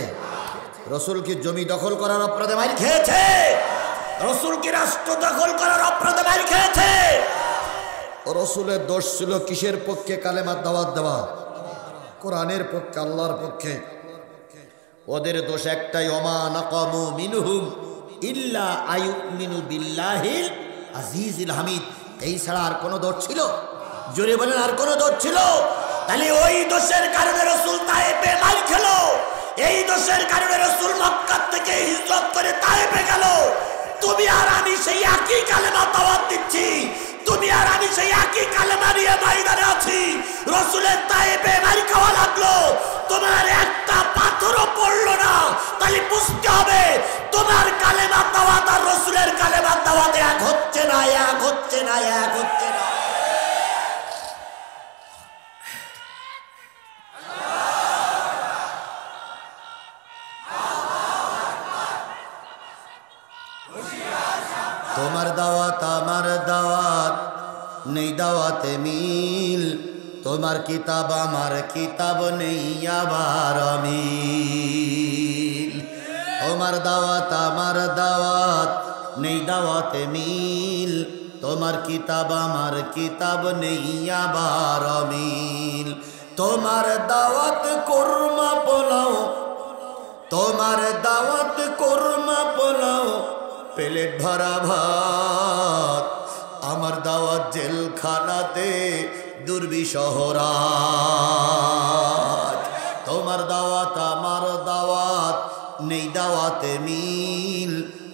রসুল কি জমি দখল করার অপরাধে মারি খেয়েছে? রসুল কি রাষ্ট্র দখল করার অপরাধে মারি খেয়েছে? রসুলের দোষ ছিল কিসের পক্ষে? কালেমার দাওয়াত দেওয়া, কোরআনের পক্ষে, আল্লাহর পক্ষে। ওদের দোষ একটাই, ওমা নাকামু মিনহুম ইল্লা আইয়ুমিনু বিল্লাহিল আজিজিল হামিদ। এই ছাড়া আর কোনো দোষ ছিল? জোরে বলেন, আর কোনো দোষ ছিল? তাহলে ওই দোষের কারণে রসুল তায়েফে মার খেলো, এই দোষের কারণে রসুল মক্কা থেকে হিজরত করে তায়েফে গেল। তুমি আর আমি সেই একই কালেমা দাওয়াত দিচ্ছি, তুমি আর আমি সেই একই কালেমা নিয়ে ময়দানে আছি। রসুলের তায়েফে মার খাওয়া লাগলো, তোমার একটা পাথরও পড়লো না। তাহলে বুঝতে হবে তোমার কালেমা দাওয়াত আর রসুলের কালেমা দাওয়াত এক হচ্ছে না, এক হচ্ছে না, এক হচ্ছে না। তোমার দাওয়াত আমার দাওয়াত, নেই দাওয়াতে মিল। তোমার কিতাব আমার কিতাব, নেই আবার মিল। তোমার দাওয়াত আমার দাওয়াত, নেই দাওয়াতে মিল। তোমার কিতাব আমার কিতাব, নেই আবার মিল। তোমার দাওয়াত কোরমা পোলাও, তোমার দাওয়াত কোরমা পোলাও, প্লেট ভরা ভাত। আমার দাওয়াত জেলখানাতে দুর্বিষহ রাত। তোমার দাওয়াত আমার দাওয়াত, নেই দাওয়াতে মিল।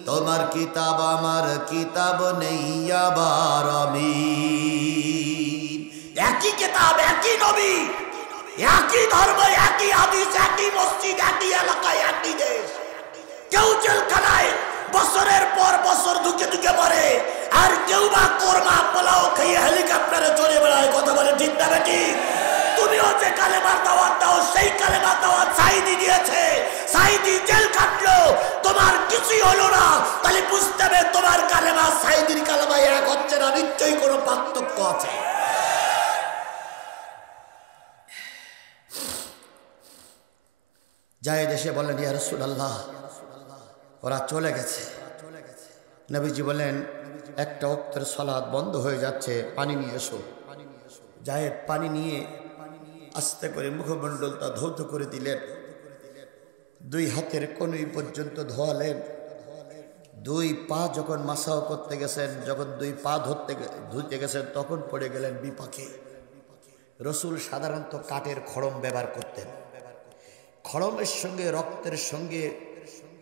তোমার কিতাব আমার কিতাব, নেই আবার মিল। একই কিতাব, একই নবী, একই ধর্ম, একই হাদিস, একই মসজিদ, একই এলাকায়, একই দেশ। কেউ জেলখানায় বছরের পর বছর ধুকে ধুকে মরে, আর কেউ বা কোরমা পোলাও খেয়ে হেলিকপ্টারে চলে বেড়ায়। কথা বলে ঠিক না বেটি? তুমিও যে কালেমার দাওয়াত দাও, সেই কালেমার দাওয়াত সাইদি দিয়েছে, সাইদি জেল কাটলো, তোমার কিছুই হলো না। তাহলে বুঝতে হবে তোমার কালেমা সাইদির কালেমা এক হচ্ছে না, নিশ্চয়ই কোনো পার্থক্য আছে। জায়েদ এসে বললেন, ইয়া রাসূলুল্লাহ, ওরা চলে গেছে। নবীজি বলেন, একটা ওয়াক্তের সালাত বন্ধ হয়ে যাচ্ছে, পানি নিয়ে এসো। জায়েদ পানি নিয়ে আস্তে করে মুখমণ্ডলটা ধৌত করে দিলেন, দুই হাতের কনুই পর্যন্ত ধোয়ালেন। দুই পা যখন মাসাও করতে গেছেন, যখন দুই পা ধুতে গেছেন, তখন পড়ে গেলেন বিপাকে। রসুল সাধারণত কাঠের খড়ম ব্যবহার করতেন। খড়মের সঙ্গে রক্তের সঙ্গে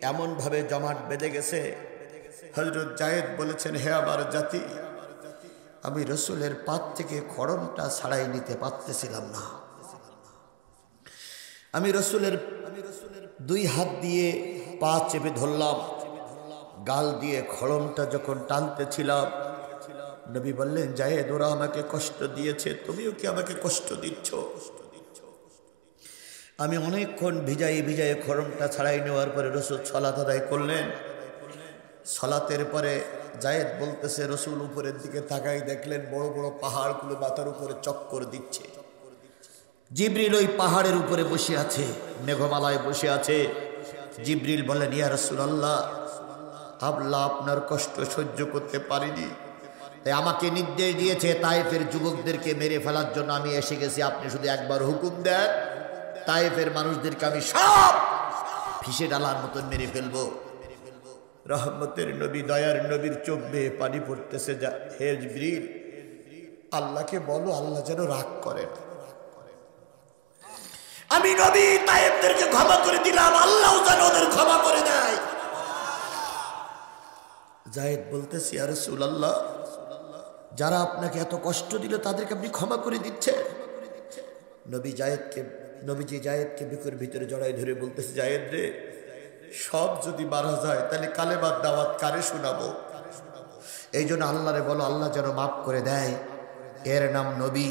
এমনভাবে জমাট বেঁধে গেছে। হযরত জায়েদ বলেছেন, হে আমার জাতি, আমি রসুলের পাত থেকে খড়মটা ছাড়াই নিতে পারতেছিলাম না। আমি রসুলের দুই হাত দিয়ে পা চেপে ধরলাম, গাল দিয়ে খড়মটা যখন টানতেছিলাম, নবী বললেন, জায়েদ, ওরা আমাকে কষ্ট দিয়েছে, তুমিও কি আমাকে কষ্ট দিচ্ছ? আমি অনেকক্ষণ ভিজাই খড়মটা ছাড়াই নেওয়ার পরে রসুল সালাত আদায় করলেন। সালাতের পরে জায়েদ বলতেছে রসুল উপরের দিকে তাকাই দেখলেন বড় বড় পাহাড়গুলো মাথার উপরে চক্কর দিচ্ছে। জিবরিল ওই পাহাড়ের উপরে বসে আছে, মেঘমালায় বসে আছে। জিবরিল বলেন, ইয়া রাসূলুল্লাহ, আল্লাহ আপনার কষ্ট সহ্য করতে পারিনি, তাই আমাকে নির্দেশ দিয়েছে তায়েফের যুবকদেরকে মেরে ফেলার জন্য আমি এসে গেছি। আপনি শুধু একবার হুকুম দেন, তায়েফের মানুষদেরকে আমি সব ফিসে ডালার মতন মেরে ফেলবো। রহমতের নবী, দয়ার নবীর চোখ বেয়ে পানি পড়তেছে। হে জিবরিল, আল্লাহকে বলো আল্লাহ যেন রাগ করেন। আমি নবী তায়েফদেরকে ক্ষমা করে দিলাম, আল্লাহ যেন ওদের ক্ষমা করে দেয়। জায়েদ বলতেছি, ইয়া রাসূলুল্লাহ, যারা আপনাকে এত কষ্ট দিল তাদেরকে আপনি ক্ষমা করে দিচ্ছেন। নবীজি জায়েদকে বুকের ভিতরে জড়াই ধরে বলতেছে, জায়েদ রে, সব যদি মারা যায় তাহলে কালেমার দাওয়াত কারে শোনাবো? এই জন্য আল্লাহরে বলো আল্লাহ যেন মাফ করে দেয়। এর নাম নবী,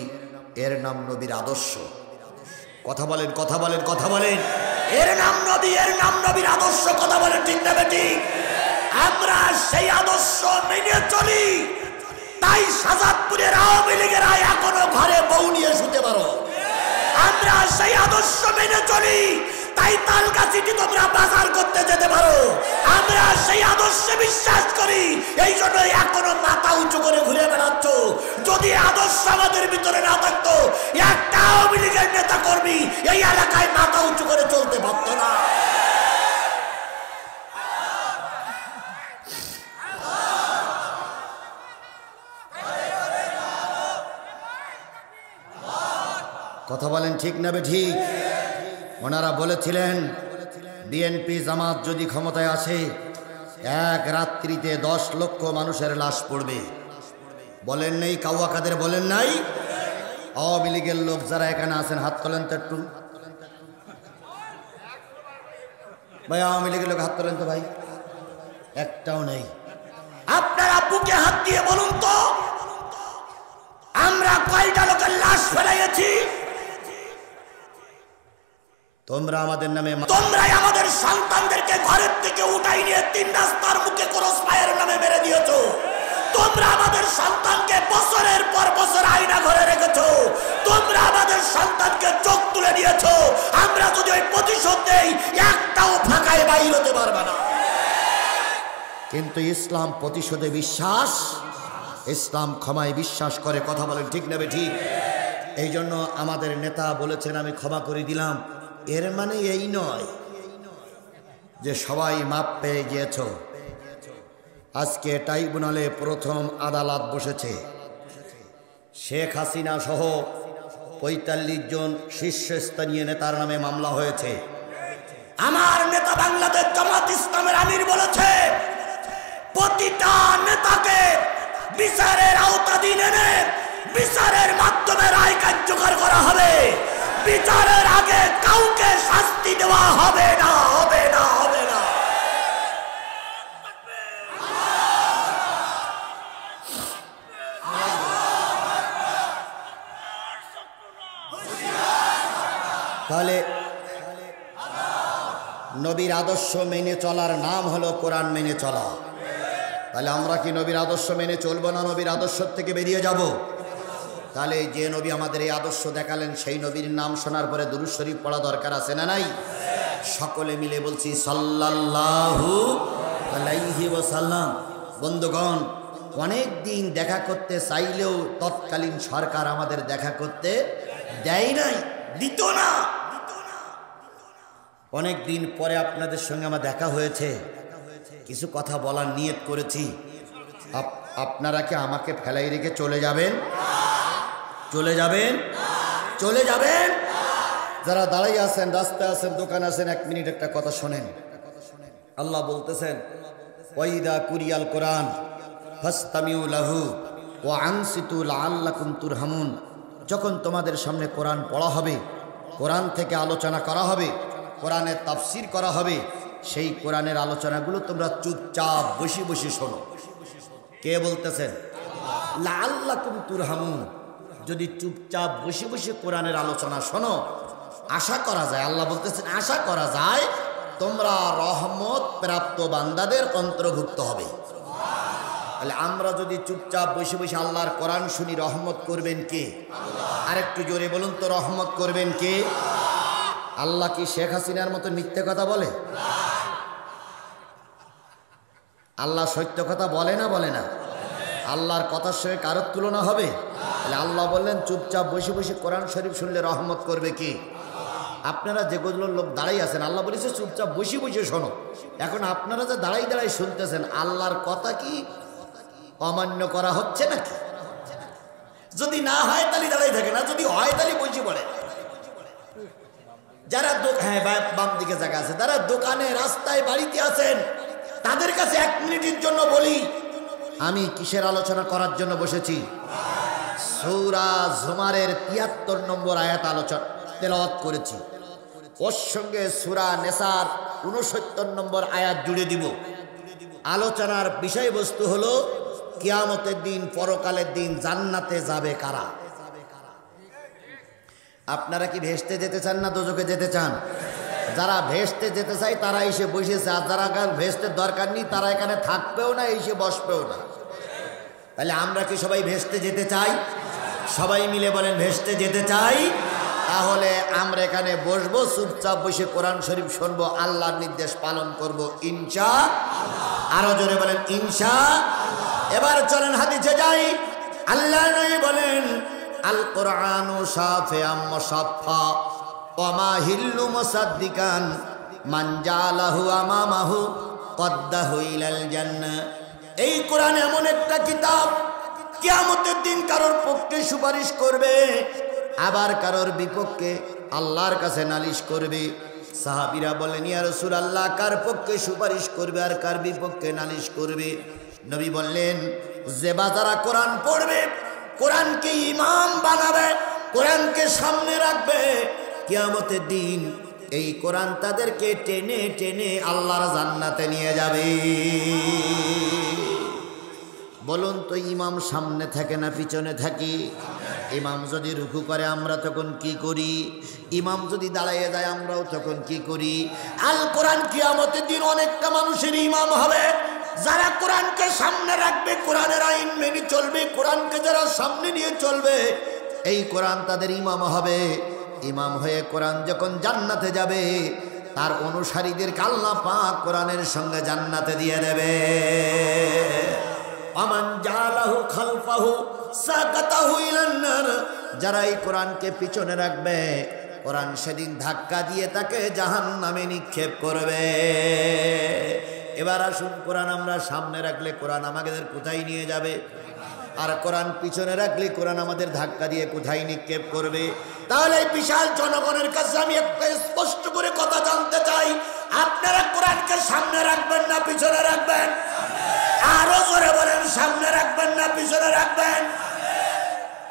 এর নাম নবীর আদর্শ। কথা বলেন, কথা বলেন, কথা বলেন। এর নাম নবী, এর নাম নবীর আদর্শ। কথা বলেন ঠিক না বেঠিক? আমরা সেই আদর্শ মেনে চলি, তাই শাহজাদপুরের আওয়ামী লীগেরা এখনো ঘরে বউ নিয়ে শুতে পারো। আমরা সেই আদর্শ মেনে চলি, তাই তালগাছিতে তোমরা বাজার করতে যেতে পারো। আমরা সেই আদর্শে বিশ্বাস করি, এই জন্য এখনো মাথা উঁচু করে ঘুরে বেড়াচ্ছ। যদি আদর্শ আমাদের ভিতরে না থাকতো, একটা আওয়ামী লীগের নেতা কর্মী এই এলাকায় মাথা উঁচু করে চলতে পারত না। কথা বলেন ঠিক না বেঠিক? ওনারা বলেছিলেন বিএনপি জামাত যদি ক্ষমতায় আসে এক রাত্রিতে 10 লক্ষ মানুষের লাশ পড়বে। বলেন নাই? কাউয়া কাদের বলেন নাই? আওয়ামী লীগের লোক যারা এখানে আছেন হাত তোলেন তো একটু। ভাই আওয়ামী লীগের লোক হাত তোলেন তো ভাই, একটাও নেই। আপনারা বুকে হাত দিয়ে বলুন তো, আমরা কয়টা লোকের লাশ ফেলাইছি? তোমরা আমাদের নামে, তোমরাই আমাদের সন্তানদেরকে ঘরের থেকে উঠাই নিয়ে 3 রাস্তার মুখে ক্রস ফায়ারের নামে মেরে দিয়েছো। তোমরা আমাদের সন্তানকে বছরের পর বছর আয়না ঘরে রেখেছো। তোমরা আমাদের সন্তানকে চোখ তুলে নিয়েছো। আমরা যদি ওই প্রতিশোধ দেই, একটাও ফাঁকায় বাইর হতে পারবে না। কিন্তু ইসলাম প্রতিশোধে বিশ্বাস, ইসলাম ক্ষমায় বিশ্বাস করে। কথা বলেন ঠিক না ঠিক? এই জন্য আমাদের নেতা বলেছেন আমি ক্ষমা করে দিলাম। এর মানে এই নয় যে সবাই মাপ পেয়ে গিয়েছ। আজকে ট্রাইব্যুনালে প্রথম আদালত বসেছে। শেখ হাসিনা সহ 45 জন শীর্ষস্থানীয় নেতার নামে মামলা হয়েছে। আমার নেতা বাংলাদেশ জামাত ইসলামের আমির বলেছে প্রতিটা নেতাকে বিচারের আওতাধীন এনে বিচারের মাধ্যমে রায় কার্যকর করা হবে। বিচারের আগে কাউকে শাস্তি দেওয়া হবে না, হবে না, হবে না। তাহলে নবীর আদর্শ মেনে চলার নাম হলো কোরআন মেনে চলা। তাহলে আমরা কি নবীর আদর্শ মেনে চলবো না নবীর আদর্শ থেকে বেরিয়ে যাব? তাহলে যে নবী আমাদের এই আদর্শ দেখালেন সেই নবীর নাম শোনার পরে দুরূদ শরীফ পড়া দরকার আছে না নাই? সকলে মিলে বলছি সাল্লাল্লাহু আলাইহি ওয়াসাল্লাম। বন্ধুগণ, অনেক দিন দেখা করতে চাইলেও তৎকালীন সরকার আমাদের দেখা করতে দেয় নাই, দিত না। অনেক দিন পরে আপনাদের সঙ্গে আমার দেখা হয়েছে, কিছু কথা বলার নিয়ত করেছি। আপনারা কি আমাকে ফেলাই রেখে চলে যাবেন? চলে যাবেন? চলে যাবেন? যারা দাঁড়িয়ে আছেন, রাস্তায় আছেন, দোকানে আছেন, 1 মিনিট একটা কথা শোনেন। আল্লাহ বলতেছেন ওয়াইদা কুরিয়াল কোরআন ফাসতামিউ লাহু ওয়া আনসিতু লাআল্লাকুম তুরহামুন। যখন তোমাদের সামনে কোরআন পড়া হবে, কোরআন থেকে আলোচনা করা হবে, কোরআনের তাফসীর করা হবে, সেই কোরআনের আলোচনাগুলো তোমরা চুপচাপ বসে বসে শোনো। কে বলতেছেন? লাআল্লাকুম তুরহামুন। যদি চুপচাপ বসে বসে কোরআনের আলোচনা শোনো, আশা করা যায়, আল্লাহ বলতেছেন আশা করা যায় তোমরা রহমত প্রাপ্ত বান্দাদের অন্তর্ভুক্ত হবে। তাহলে আমরা যদি চুপচাপ বসে বসে আল্লাহর কোরআন শুনি, রহমত করবেন কে? আরেকটু জোরে বলুন তো, রহমত করবেন কে? আল্লাহ কি শেখ হাসিনার মতো মিথ্যে কথা বলে? আল্লাহ সত্য কথা বলে না? বলে না? আল্লাহর কথার সঙ্গে কারোর তুলনা হবে? তাহলে আল্লাহ বললেন চুপচাপ বসে বসে কোরআন শরীফ শুনলে রহমত করবে কি? আপনারা যেগুলো লোক দাঁড়াই আছেন, আল্লাহ বলেছে চুপচাপ বসে বসে শোনো। এখন আপনারা যে দাঁড়াই দাঁড়াই শুনতেছেন, আল্লাহর কথা কি অমান্য করা হচ্ছে নাকি? যদি না হয় তাহলে দাঁড়াই থাকে না, যদি হয় তাহলে বসে পড়ে। যারা হ্যাঁ বাম দিকে জায়গা আছে, যারা দোকানে রাস্তায় বাড়িতে আছেন, তাদের কাছে 1 মিনিটের জন্য বলি, আমি কিসের আলোচনা করার জন্য বসেছি? সূরা জুমারের 73 নম্বর আয়াত আলোচনা তেলাওয়াত করেছি। ওর সঙ্গে সূরা নেসার 69 নম্বর আয়াত জুড়ে দিব। আলোচনার বিষয়বস্তু হলো কিয়ামতের দিন, পরকালের দিন জান্নাতে যাবে কারা? আপনারা কি ভেস্তে যেতে চান না দোজখে যেতে চান? যারা ভেস্তে যেতে চায় তারা এসে বসেছে, আর যারা ভেস্তের দরকার নেই তারা এখানে থাকবেও না, এসে বসবেও না। তাহলে আমরা কি সবাই ভেস্তে যেতে চাই? সবাই মিলে বলেন ভেস্তে যেতে চাই। তাহলে আমরা এখানে বসবো, চুপচাপ বসে কোরআন শরীফ শুনবো, আল্লাহর নির্দেশ পালন করবো ইনশাআল্লাহ। আরো জোরে বলেন ইনশাআল্লাহ। এবার চলেন হাদিসে যাই। আল্লাহ নবী বলেন আল কোরআনু শাফিআম মুসাফফা ওয়া মা হিল্লু মুসাদ্দিকান মান জালাহু আমামাহু কদ্দাহু ইলাল জান্নাহ। এই কোরআন এমন একটা কিতাব, কিয়ামতের দিন কারোর পক্ষে সুপারিশ করবে, আবার কারোর বিপক্ষে আল্লাহর কাছে নালিশ করবে। সাহাবীরা বলেন ইয়া রাসূলুল্লাহ, কার পক্ষে সুপারিশ করবে আর কার বিপক্ষে নালিশ করবে? নবী বললেন যে বাজারা কোরআন পড়বে, কোরআনকে ইমাম বানাবে, কোরআনকে সামনে রাখবে, কিয়ামতের দিন এই কোরআন তাদেরকে টেনে টেনে আল্লাহর জান্নাতে নিয়ে যাবে। বলুন তো, ইমাম সামনে থাকে না পিছনে থাকি? ইমাম যদি রুকু করে আমরা তখন কি করি? ইমাম যদি দাঁড়াইয়ে যায় আমরাও তখন কি করি? আল কোরআন কিয়ামতের দিন অনেকটা মানুষের ইমাম হবে। যারা কোরআনকে সামনে রাখবে, কোরআনের আইন মেনে চলবে, কোরআনকে যারা সামনে নিয়ে চলবে, এই কোরআন তাদের ইমাম হবে। ইমাম হয়ে কোরআন যখন জান্নাতে যাবে, তার অনুসারীদেরকে আল্লাহ পাক কোরআনের সঙ্গে জান্নাতে দিয়ে দেবে। আমান জালাহু খালফাহু সাকাতাহু ইলান নার। যারা এই কোরআনকে পিছনে রাখবে, কোরআন সেদিন ধাক্কা দিয়ে তাকে জাহান্নামে নিক্ষেপ করবে। এবার আসুন, কোরআন আমরা সামনে রাখলে কোরআন আমাদের কোথায় নিয়ে যাবে? আর কোরআন পিছনে রাখলে কোরআন আমাদের ধাক্কা দিয়ে কোথায় নিক্ষেপ করবে? তাহলে এই বিশাল জনগণের কাছে আমি একটা স্পষ্ট করে কথা জানতে চাই, আপনারা কোরআনকে সামনে রাখবেন না পিছনে রাখবেন? আরো জোরে বলেন, সামনে রাখবেন না পিছনে রাখবেন?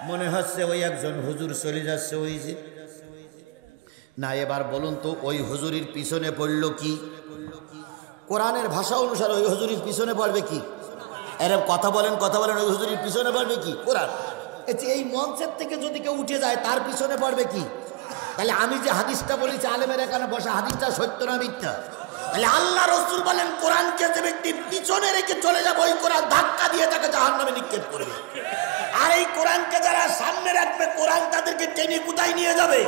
মনে হচ্ছে ওই একজন হুজুর চলে যাচ্ছে, ওই যে না। এবার বলুন তো, ওই হুজুরির পিছনে পড়ল কি? কোরআনের ভাষা অনুসারে ওই হুজুরির পিছনে পড়বে কি? এর কথা বলেন ওই হুজুরির পিছনে পড়বে কি? কোরআন। এই মঞ্চের থেকে যদি কেউ উঠে যায় তার পিছনে পড়বে কি? তাহলে আমি যে হাদিসটা বলেছি আলেমের এখানে বসা, হাদিসটা সত্য না মিথ্যা? তাহলে আল্লাহ রাসূল বলেন কোরআনকে যে ব্যক্তি পিছনে রেখে চলে যাবে, ওই কোরআন ধাক্কা দিয়ে তাকে জাহান্নামে নিক্ষেপ করবে। আর এই কোরআনকে যারা সামনে রাখবে, কোরআন তাদেরকে টেনে কোথায় নিয়ে যাবে?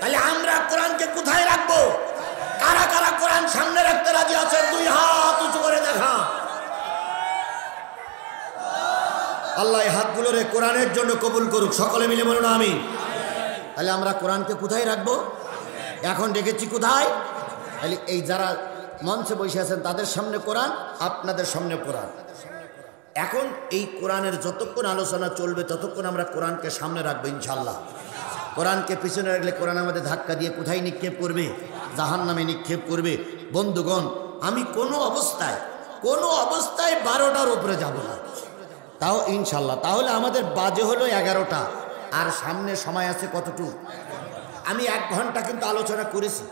তাহলে আমরা কোরআনকে কোথায় রাখবো? কারা কারা কোরআন সামনে রাখতে রাজি আছেন? 2 হাত উঁচু করে দেখা। আল্লাহ এই হাতগুলোরে কোরআনের জন্য কবুল করুক, সকলে মিলে বলুন আমিন। তাহলে আমরা কোরআনকে কোথায় রাখবো? এখন রেখেছি কোথায়? তাহলে এই যারা মঞ্চে বসে আছেন তাদের সামনে কোরআন, আপনাদের সামনে কোরআন। এখন এই কোরআনের যতক্ষণ আলোচনা চলবে ততক্ষণ আমরা কোরআনকে সামনে রাখবো ইনশাআল্লাহ। কোরআনকে পিছনে রাখলে কোরআন আমাদের ধাক্কা দিয়ে কোথায় নিক্ষেপ করবে? জাহান্নামে নিক্ষেপ করবে। বন্ধুগণ, আমি কোনো অবস্থায় 12টার উপরে যাব না, তাও ইনশাআল্লাহ। তাহলে আমাদের বাজে হলো 11টা, আর সামনে সময় আছে কতটুকু? আমি 1 ঘন্টা কিন্তু আলোচনা করেছি,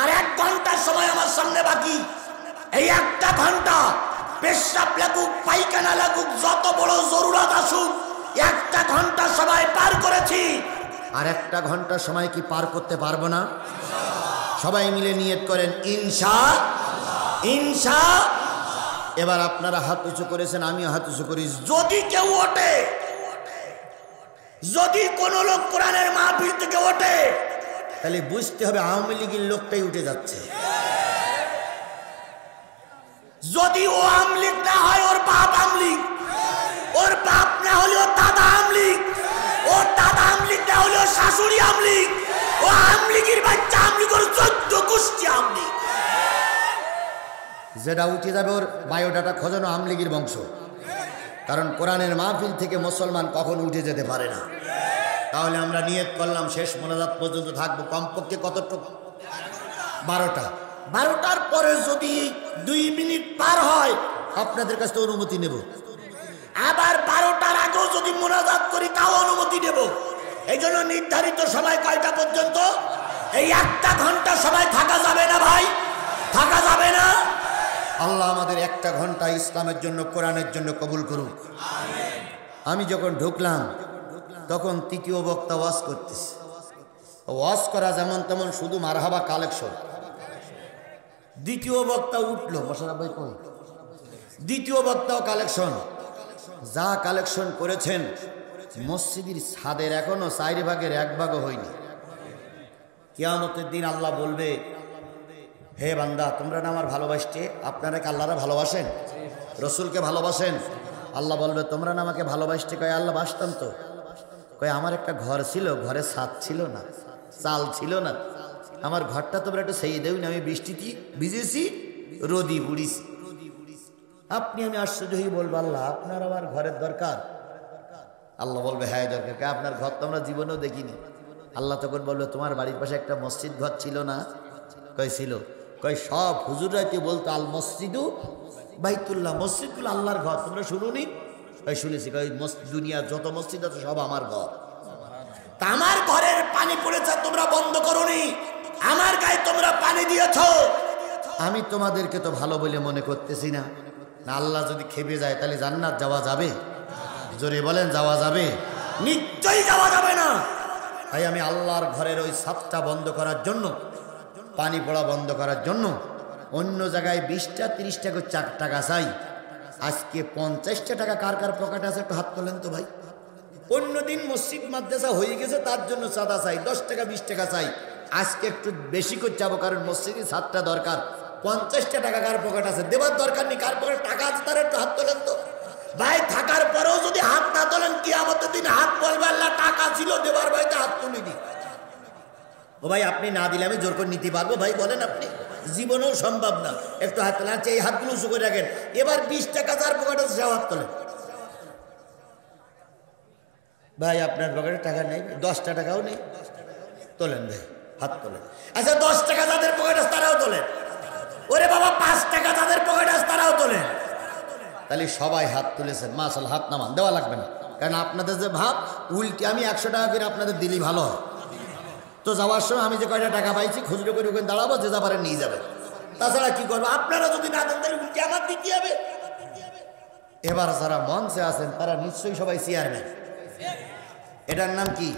আর 1 ঘন্টার সময় আমার সামনে বাকি। এই 1টা ঘন্টা পেশাব লাগুক, পায়খানা লাগুক, যত বড় জরুরত আসুক, 1টা ঘন্টা সময় পার করেছি। আর 1টা ঘন্টা সময় কি পার করতে পারবো না? সবাই মিলে নিয়ত করেন ইনশাআল্লাহ। এবার আপনারা হাত উঁচু করেছেন, আমিও হাত উঁচু করি। যদি কেউ ওঠে, যদি কোন লোক কোরআনের মাহফিল থেকে ওঠে, তাহলে বুঝতে হবে আওয়ামী লীগের লোকটাই উঠে যাচ্ছে। যদি ও আমলিগ না হয়, ওর বাপ আমলিগ, ওর বাপ না হলে ওর দাদা আমলিগ, ওর দাদা আমলিগ না হলে ওর শাশুড়ি আমলিগ, ও আমলিগের বাচ্চা আমলিগ, ওর 14 গোষ্ঠী আমলিগ। যেটা উঠে যাবে ওর বায়োডাটা খোঁজানো আওয়ামী লীগের বংশ। কারণ কোরআনের মাহফিল থেকে মুসলমান কখন উঠে যেতে পারে না। তাহলে আমরা নিয়ত করলাম শেষ মোনাজাত পর্যন্ত থাকবো, কমপক্ষে কতটুকু? 12টা। 12টার পরে যদি 2 মিনিট পার হয়, আপনাদের কাছে অনুমতি নেব। আবার 12টার আগেও যদি মোনাজাত করি তাও অনুমতি নেব। এই জন্য নির্ধারিত সময় কয়টা পর্যন্ত? এই 1টা ঘন্টা সময় থাকা যাবে না ভাই, থাকা যাবে না। আল্লাহ আমাদের 1টা ঘন্টা ইসলামের জন্য, কোরআনের জন্য কবুল করুক। আমি যখন ঢুকলাম তখন তৃতীয় বক্তা ওয়াজ করতেছে। ওয়াজ করা যেমন তেমন, শুধু মারহাবা কালেকশন। দ্বিতীয় বক্তা উঠলো, মোশাররফ ভাই কই? দ্বিতীয় বক্তাও কালেকশন। যা কালেকশন করেছেন, মসজিদের ছাদের এখনো 4 ভাগের 1 ভাগও হয়নি। কিয়ামতের দিন আল্লাহ বলবে, হে বান্দা, তোমরা না আমার ভালোবাসতে? আপনারা কি আল্লাহরা ভালোবাসেন? রসুলকে ভালোবাসেন? আল্লাহ বলবে, তোমরা না আমাকে ভালোবাসতে? কয় আল্লাহ বাসতাম তো। কয় আমার একটা ঘর ছিল, ঘরে ছাদ ছিল না, চাল ছিল না, আমার ঘরটা তোমরা একটু সেই দেও না, আমি বৃষ্টিতে ভিজেছি, রোদি বুড়িছি। আপনি আমি আশ্চর্য হয়ে বলবো, আল্লাহ আপনার আমার ঘরের দরকার? আল্লাহ বলবে, হ্যাঁ দরকার। কে আপনার ঘর তো আমরা জীবনেও দেখিনি। আল্লাহ তখন বলবে, তোমার বাড়ির পাশে একটা মসজিদ ঘর ছিল না? কয় ছিল। কয় সব হুজুরাইতে বলতো আল মসজিদু বাইতুল্লাহ, মসজিদগুলো আল্লাহর ঘর, তোমরা শুনুনি? কয় শুনেছি। কয় দুনিয়ার যত মসজিদ আছে সব আমার ঘর। তা আমার ঘরের পানি পড়েছে, তোমরা বন্ধ করোনি, আমার গায়ে তোমরা পানি দিয়েছো। আমি তোমাদেরকে তো ভালো বলে মনে করতেছি না। না আল্লাহ যদি খেপে যায় তাহলে জান্নাত যাওয়া যাবে? জোরে বলেন, যাওয়া যাবে? নিশ্চয়ই যাওয়া যাবে না। তাই আমি আল্লাহর ঘরের ওই ছাদটা বন্ধ করার জন্য, পানি পড়া বন্ধ করার জন্য অন্য জায়গায় 20টা 30টা করে টাকা চাই, আজকে 50টা টাকা কার কার পকেটে আছে একটু হাত তোলেন তো ভাই। অন্যদিন মসজিদ মাদ্রাসা হয়ে গেছে তার জন্য চাঁদা চাই, 10 টাকা 20 টাকা চাই। আজকে একটু বেশি করে যাবো, কারণ মসজিদে ছাদটা দরকার। 50টা টাকা কার পকেট আছে? দেবার দরকার নেই, কার পকেটে টাকা আছে তার একটু হাত তোলেন তো ভাই। থাকার পরেও যদি হাত না তোলেন, কিয়ামতের দিন হাত বলবে, আল্লাহ টাকা ছিল দেবার ভাইতে হাত তুলিনি। ও ভাই আপনি না দিলে আমি জোর করে নিতে পারবো ভাই? বলেন আপনি, জীবনেও সম্ভব না। একটু হাত তোলেন। আচ্ছা এই হাতগুলো উঁচু করে রাখেন। এবার 20 টাকা যার পকেটে আছে হাত তোলেন। ভাই আপনার পকেটে টাকা নেই, 10টা টাকাও নেই, তোলেন ভাই, হাত তোলেন। আচ্ছা 10 টাকা যাদের পকেটে আছে তারাও তোলেন। ওরে বাবা 5 টাকা যাদের পকেটে আছে তারাও তোলেন। তাহলে সবাই হাত তুলেছেন, মাশাআল্লাহ। হাত নামান, দেওয়া লাগবে না, কারণ আপনাদের যে ভাব উল্টে আমি 100 টাকা করে আপনাদের দিলি ভালো হয়। তো যাওয়ার সময় আমি যে কয়টা টাকা পাইছি খুচরো করে ওখানে দাঁড়াবো, যে যাবারে নিয়ে যাবে। তাছাড়া কি করবো? আপনারা যদি না দেন তাহলে উল্টে আমার দিতে হবে। এবার যারা মঞ্চে আছেন তারা নিশ্চয়ই সবাই চেয়ারম্যান। এটার নাম কি?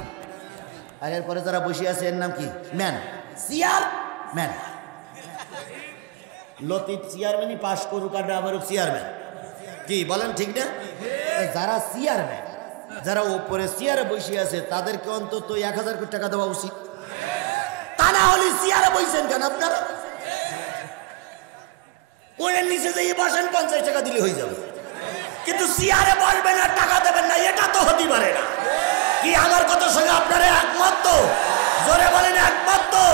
আর এরপরে যারা বসে আছে এর নাম কি? Man, chairman. লতিফ চেয়ারম্যানই পাশ করুক আর আমারও চেয়ারম্যান। কি বলেন, ঠিক না? যারা চেয়ারম্যান, যারা উপরে চেয়ারে বসে আছে তাদেরকে অন্তত 1000 কোটি টাকা দেওয়া উচিত। তা না হলে চেয়ারে বসেন কেন আপনারা? ওদের নিচে যেয়ে বসেন, 50 টাকা দিলে হয়ে যাবে। কিন্তু চেয়ারে বসবেন আর টাকা দেবেন না, এটা তো হতে পারে না। কি আমার কথার সঙ্গে আপনারা একমত তো? জোরে বলেন একমত তো?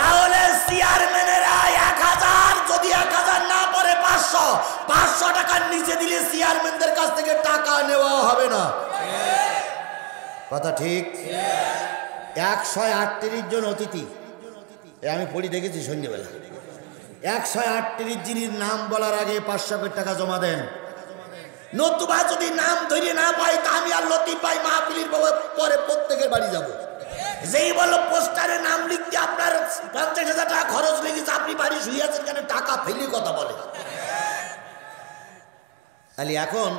তাহলে চেয়ারম্যানেরা 1000, যদি 1000 না পরে 500 টাকার নিচে দিলে চেয়ারম্যানদের কাছ থেকে টাকা নেওয়া হবে না। কথা ঠিক? 138 জন অতিথি আমি পড়ি দেখেছি সন্ধ্যেবেলা। 138 জিনির নাম বলার আগে 500 কোটি টাকা জমা দেন। নতুবা যদি নাম ধরে না পাই তা আমি আর লতিফ পাই মাহফিলের পরে প্রত্যেকের বাড়ি যাব। যেই বলল পোস্টারে নাম লিখতে আপনার 50,000 টাকা খরচ লেগেছে, আপনি বাড়ি শুয়ে আছেন কেন? টাকা ফেলে কথা বলে। তাহলে এখন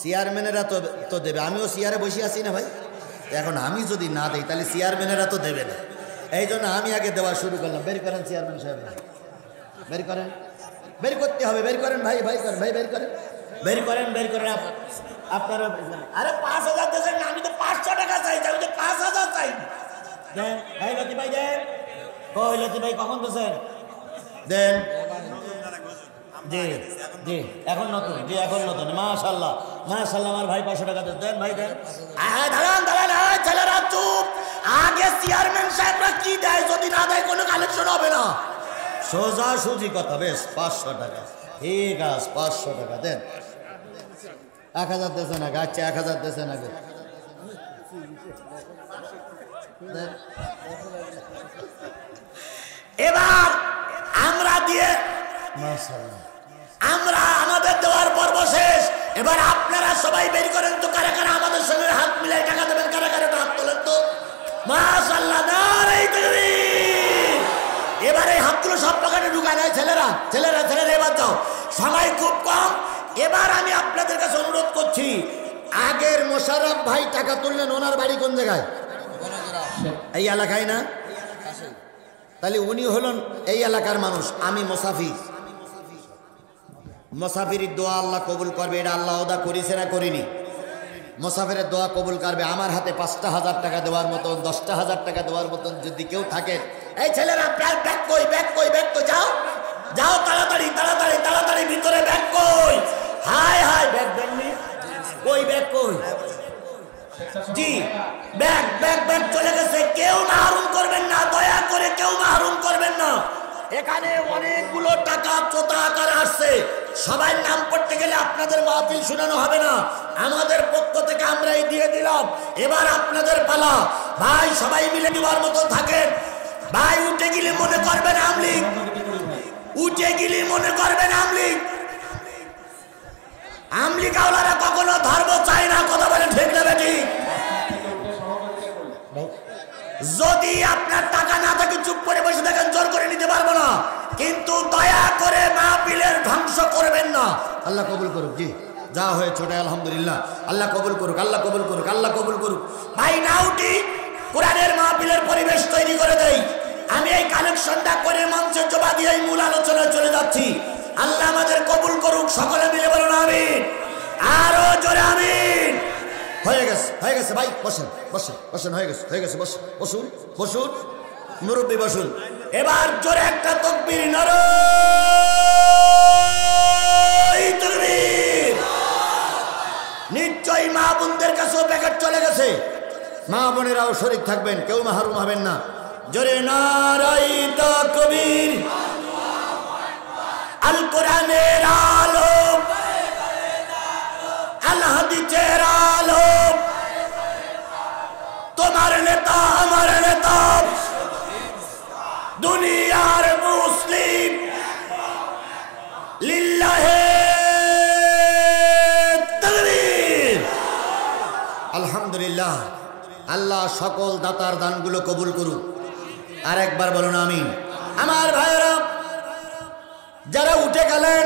চেয়ারম্যানেরা তো দেবে। আমিও চেয়ারে বসে আছি না ভাই? এখন আমি যদি না দেই তাহলে চেয়ারম্যানেরা তো দেবে না। এই জন্য আমি আগে দেওয়া শুরু করলাম। বের করেন চেয়ারম্যান সাহেব, বের করেন। বের করতে হবে, বের করেন ভাই, ভাই করেন, ভাই বের করেন, বের করেন, বের করেন আপনারা। আরে 5,000 দেন না, আমি তো 500 টাকা চাই, আমি তো 5,000 চাই। দেন ভাই, লতি ভাই দেন। কই লতি ভাই কখন দিয়েছেন? দেন। জি জি, এখন নতুন, জি এখন নতুন। মাশাআল্লাহ মাশাআল্লাহ, আমার ভাই 500 টাকা দেন ভাই, দেন। দাঁড়ান দাঁড়ান, ছেলেরা চুপ। আগে চেয়ারম্যান সাহেবরা কি দেয়, যদি না দেয় কোনো কালেকশন হবে না। সোজা সুজি কথা। বেশ 500 টাকা, ঠিক আছে, 500 টাকা দেন। 1000 দেছে না, গাচ্ছে 1000 দেছে না গো। দেন। এবার আমরা দিয়ে, মাশাআল্লাহ, আমরা আমাদের দেওয়ার পর্ব শেষ। এবার আপনারা সবাই বের করেন তো, কারা কারা আমাদের সঙ্গে হাত মিলাই টাকা দেবেন, কারা কারা হাত তোলেন তো। মাশাআল্লাহ, নারে তাকবীর। এবার এই হাতগুলো সব পকেটে ঢুকায় নেয় ছেলেরা, ছেলেরা ছেলেরা এবার যাও, সময় খুব কম। এবার আমি আপনাদের কাছে অনুরোধ করছি, আগের মোশাররফ ভাই টাকা তুললেন, ওনার বাড়ি কোন জায়গায়? এই এলাকায় না? তাহলে উনি হলেন এই এলাকার মানুষ, আমি মুসাফির। মুসাফিরের দোয়া আল্লাহ কবুল করবে, এটা আল্লাহ ওদা করেছে না করিনি? মুসাফিরের দোয়া কবুল করবে। আমার হাতে 5,000 টাকা দেওয়ার মতন, 10,000 টাকা দেওয়ার মতন যদি কেউ থাকে, এই ছেলেরা ব্যাগ কই, ব্যাগ কই, ব্যাগ কই, যাও যাও তাড়াতাড়ি তাড়াতাড়ি তাড়াতাড়ি ভিতরে ব্যাগ কই। হাই হাই, ব্যাগ দেননি কই, ব্যাগ কই? জি, ব্যাগ ব্যাগ ব্যাগ চলে গেছে। কেউ মাহরুম করবেন না, দয়া করে কেউ মাহরুম করবেন না। এখানে অনেকগুলো টাকা চোতা আকারে আসছে, সবাই নাম পড়তে গেলে আপনাদের মাহফিল শোনানো হবে না। আমাদের পক্ষ থেকে আমরাই দিয়ে দিলাম। এবার আপনাদের পালা। ভাই সবাই মিলে নেওয়ার মতো থাকেন। ভাই উঠে গেলে মনে করবেন আমলিগ, উঠে গেলে মনে করবেন আমলিগ। আমলিগ আওলারা কখনো ধর্ম চায় না, কথা বলে ঠিক না বেটি? যদি আপনার টাকা না থাকে চুপ করে বসে থাকেন, জোর করে নিতে পারবো না, কিন্তু দয়া করে মাহফিলের ধ্বংস করবেন না। আল্লাহ কবুল করুক। জি, যা হয়ে ছোট আলহামদুলিল্লাহ, আল্লাহ কবুল করুক, আল্লাহ কবুল করুক, আল্লাহ কবুল করুক। ভাই না উঠি, কোরআনের মাহফিলের পরিবেশ তৈরি করে দেই। আমি এই কালেকশনটা করে মঞ্চে জমা দিয়ে মূল আলোচনায় চলে যাচ্ছি। আল্লাহ আমাদের কবুল করুক, সকলে মিলে বলুন আমিন, আরো জোরে আমিন। হয়ে গেছে, হয়ে গেছে ভাই, বসেন বসেন বসেন, হয়ে গেছে, হয়ে গেছে, বসুন বসুন বসুন, মুরব্বী বসুন। এবার জোরে একটা তাকবীর, নারে তাকবীর। নিশ্চয়ই মা বোনদের কাছেও প্যাকেট চলে গেছে, মা বোনেরাও শরীক থাকবেন, কেউ মাহরুম হবেন না। জোরে নারাই তাকবীর। আল কোরআনের আলো, আল হাদিসের আলো, তোমার নেতা আমার নেতা, দুনিয়ার মুসলিম, লিল্লাহে তাকবীর। আলহামদুলিল্লাহ, আল্লাহ সকল দাতার দানগুলো কবুল করুক। আর একবার বলুন আমিন। আমার ভাইয়েরা যারা উঠে গেলেন,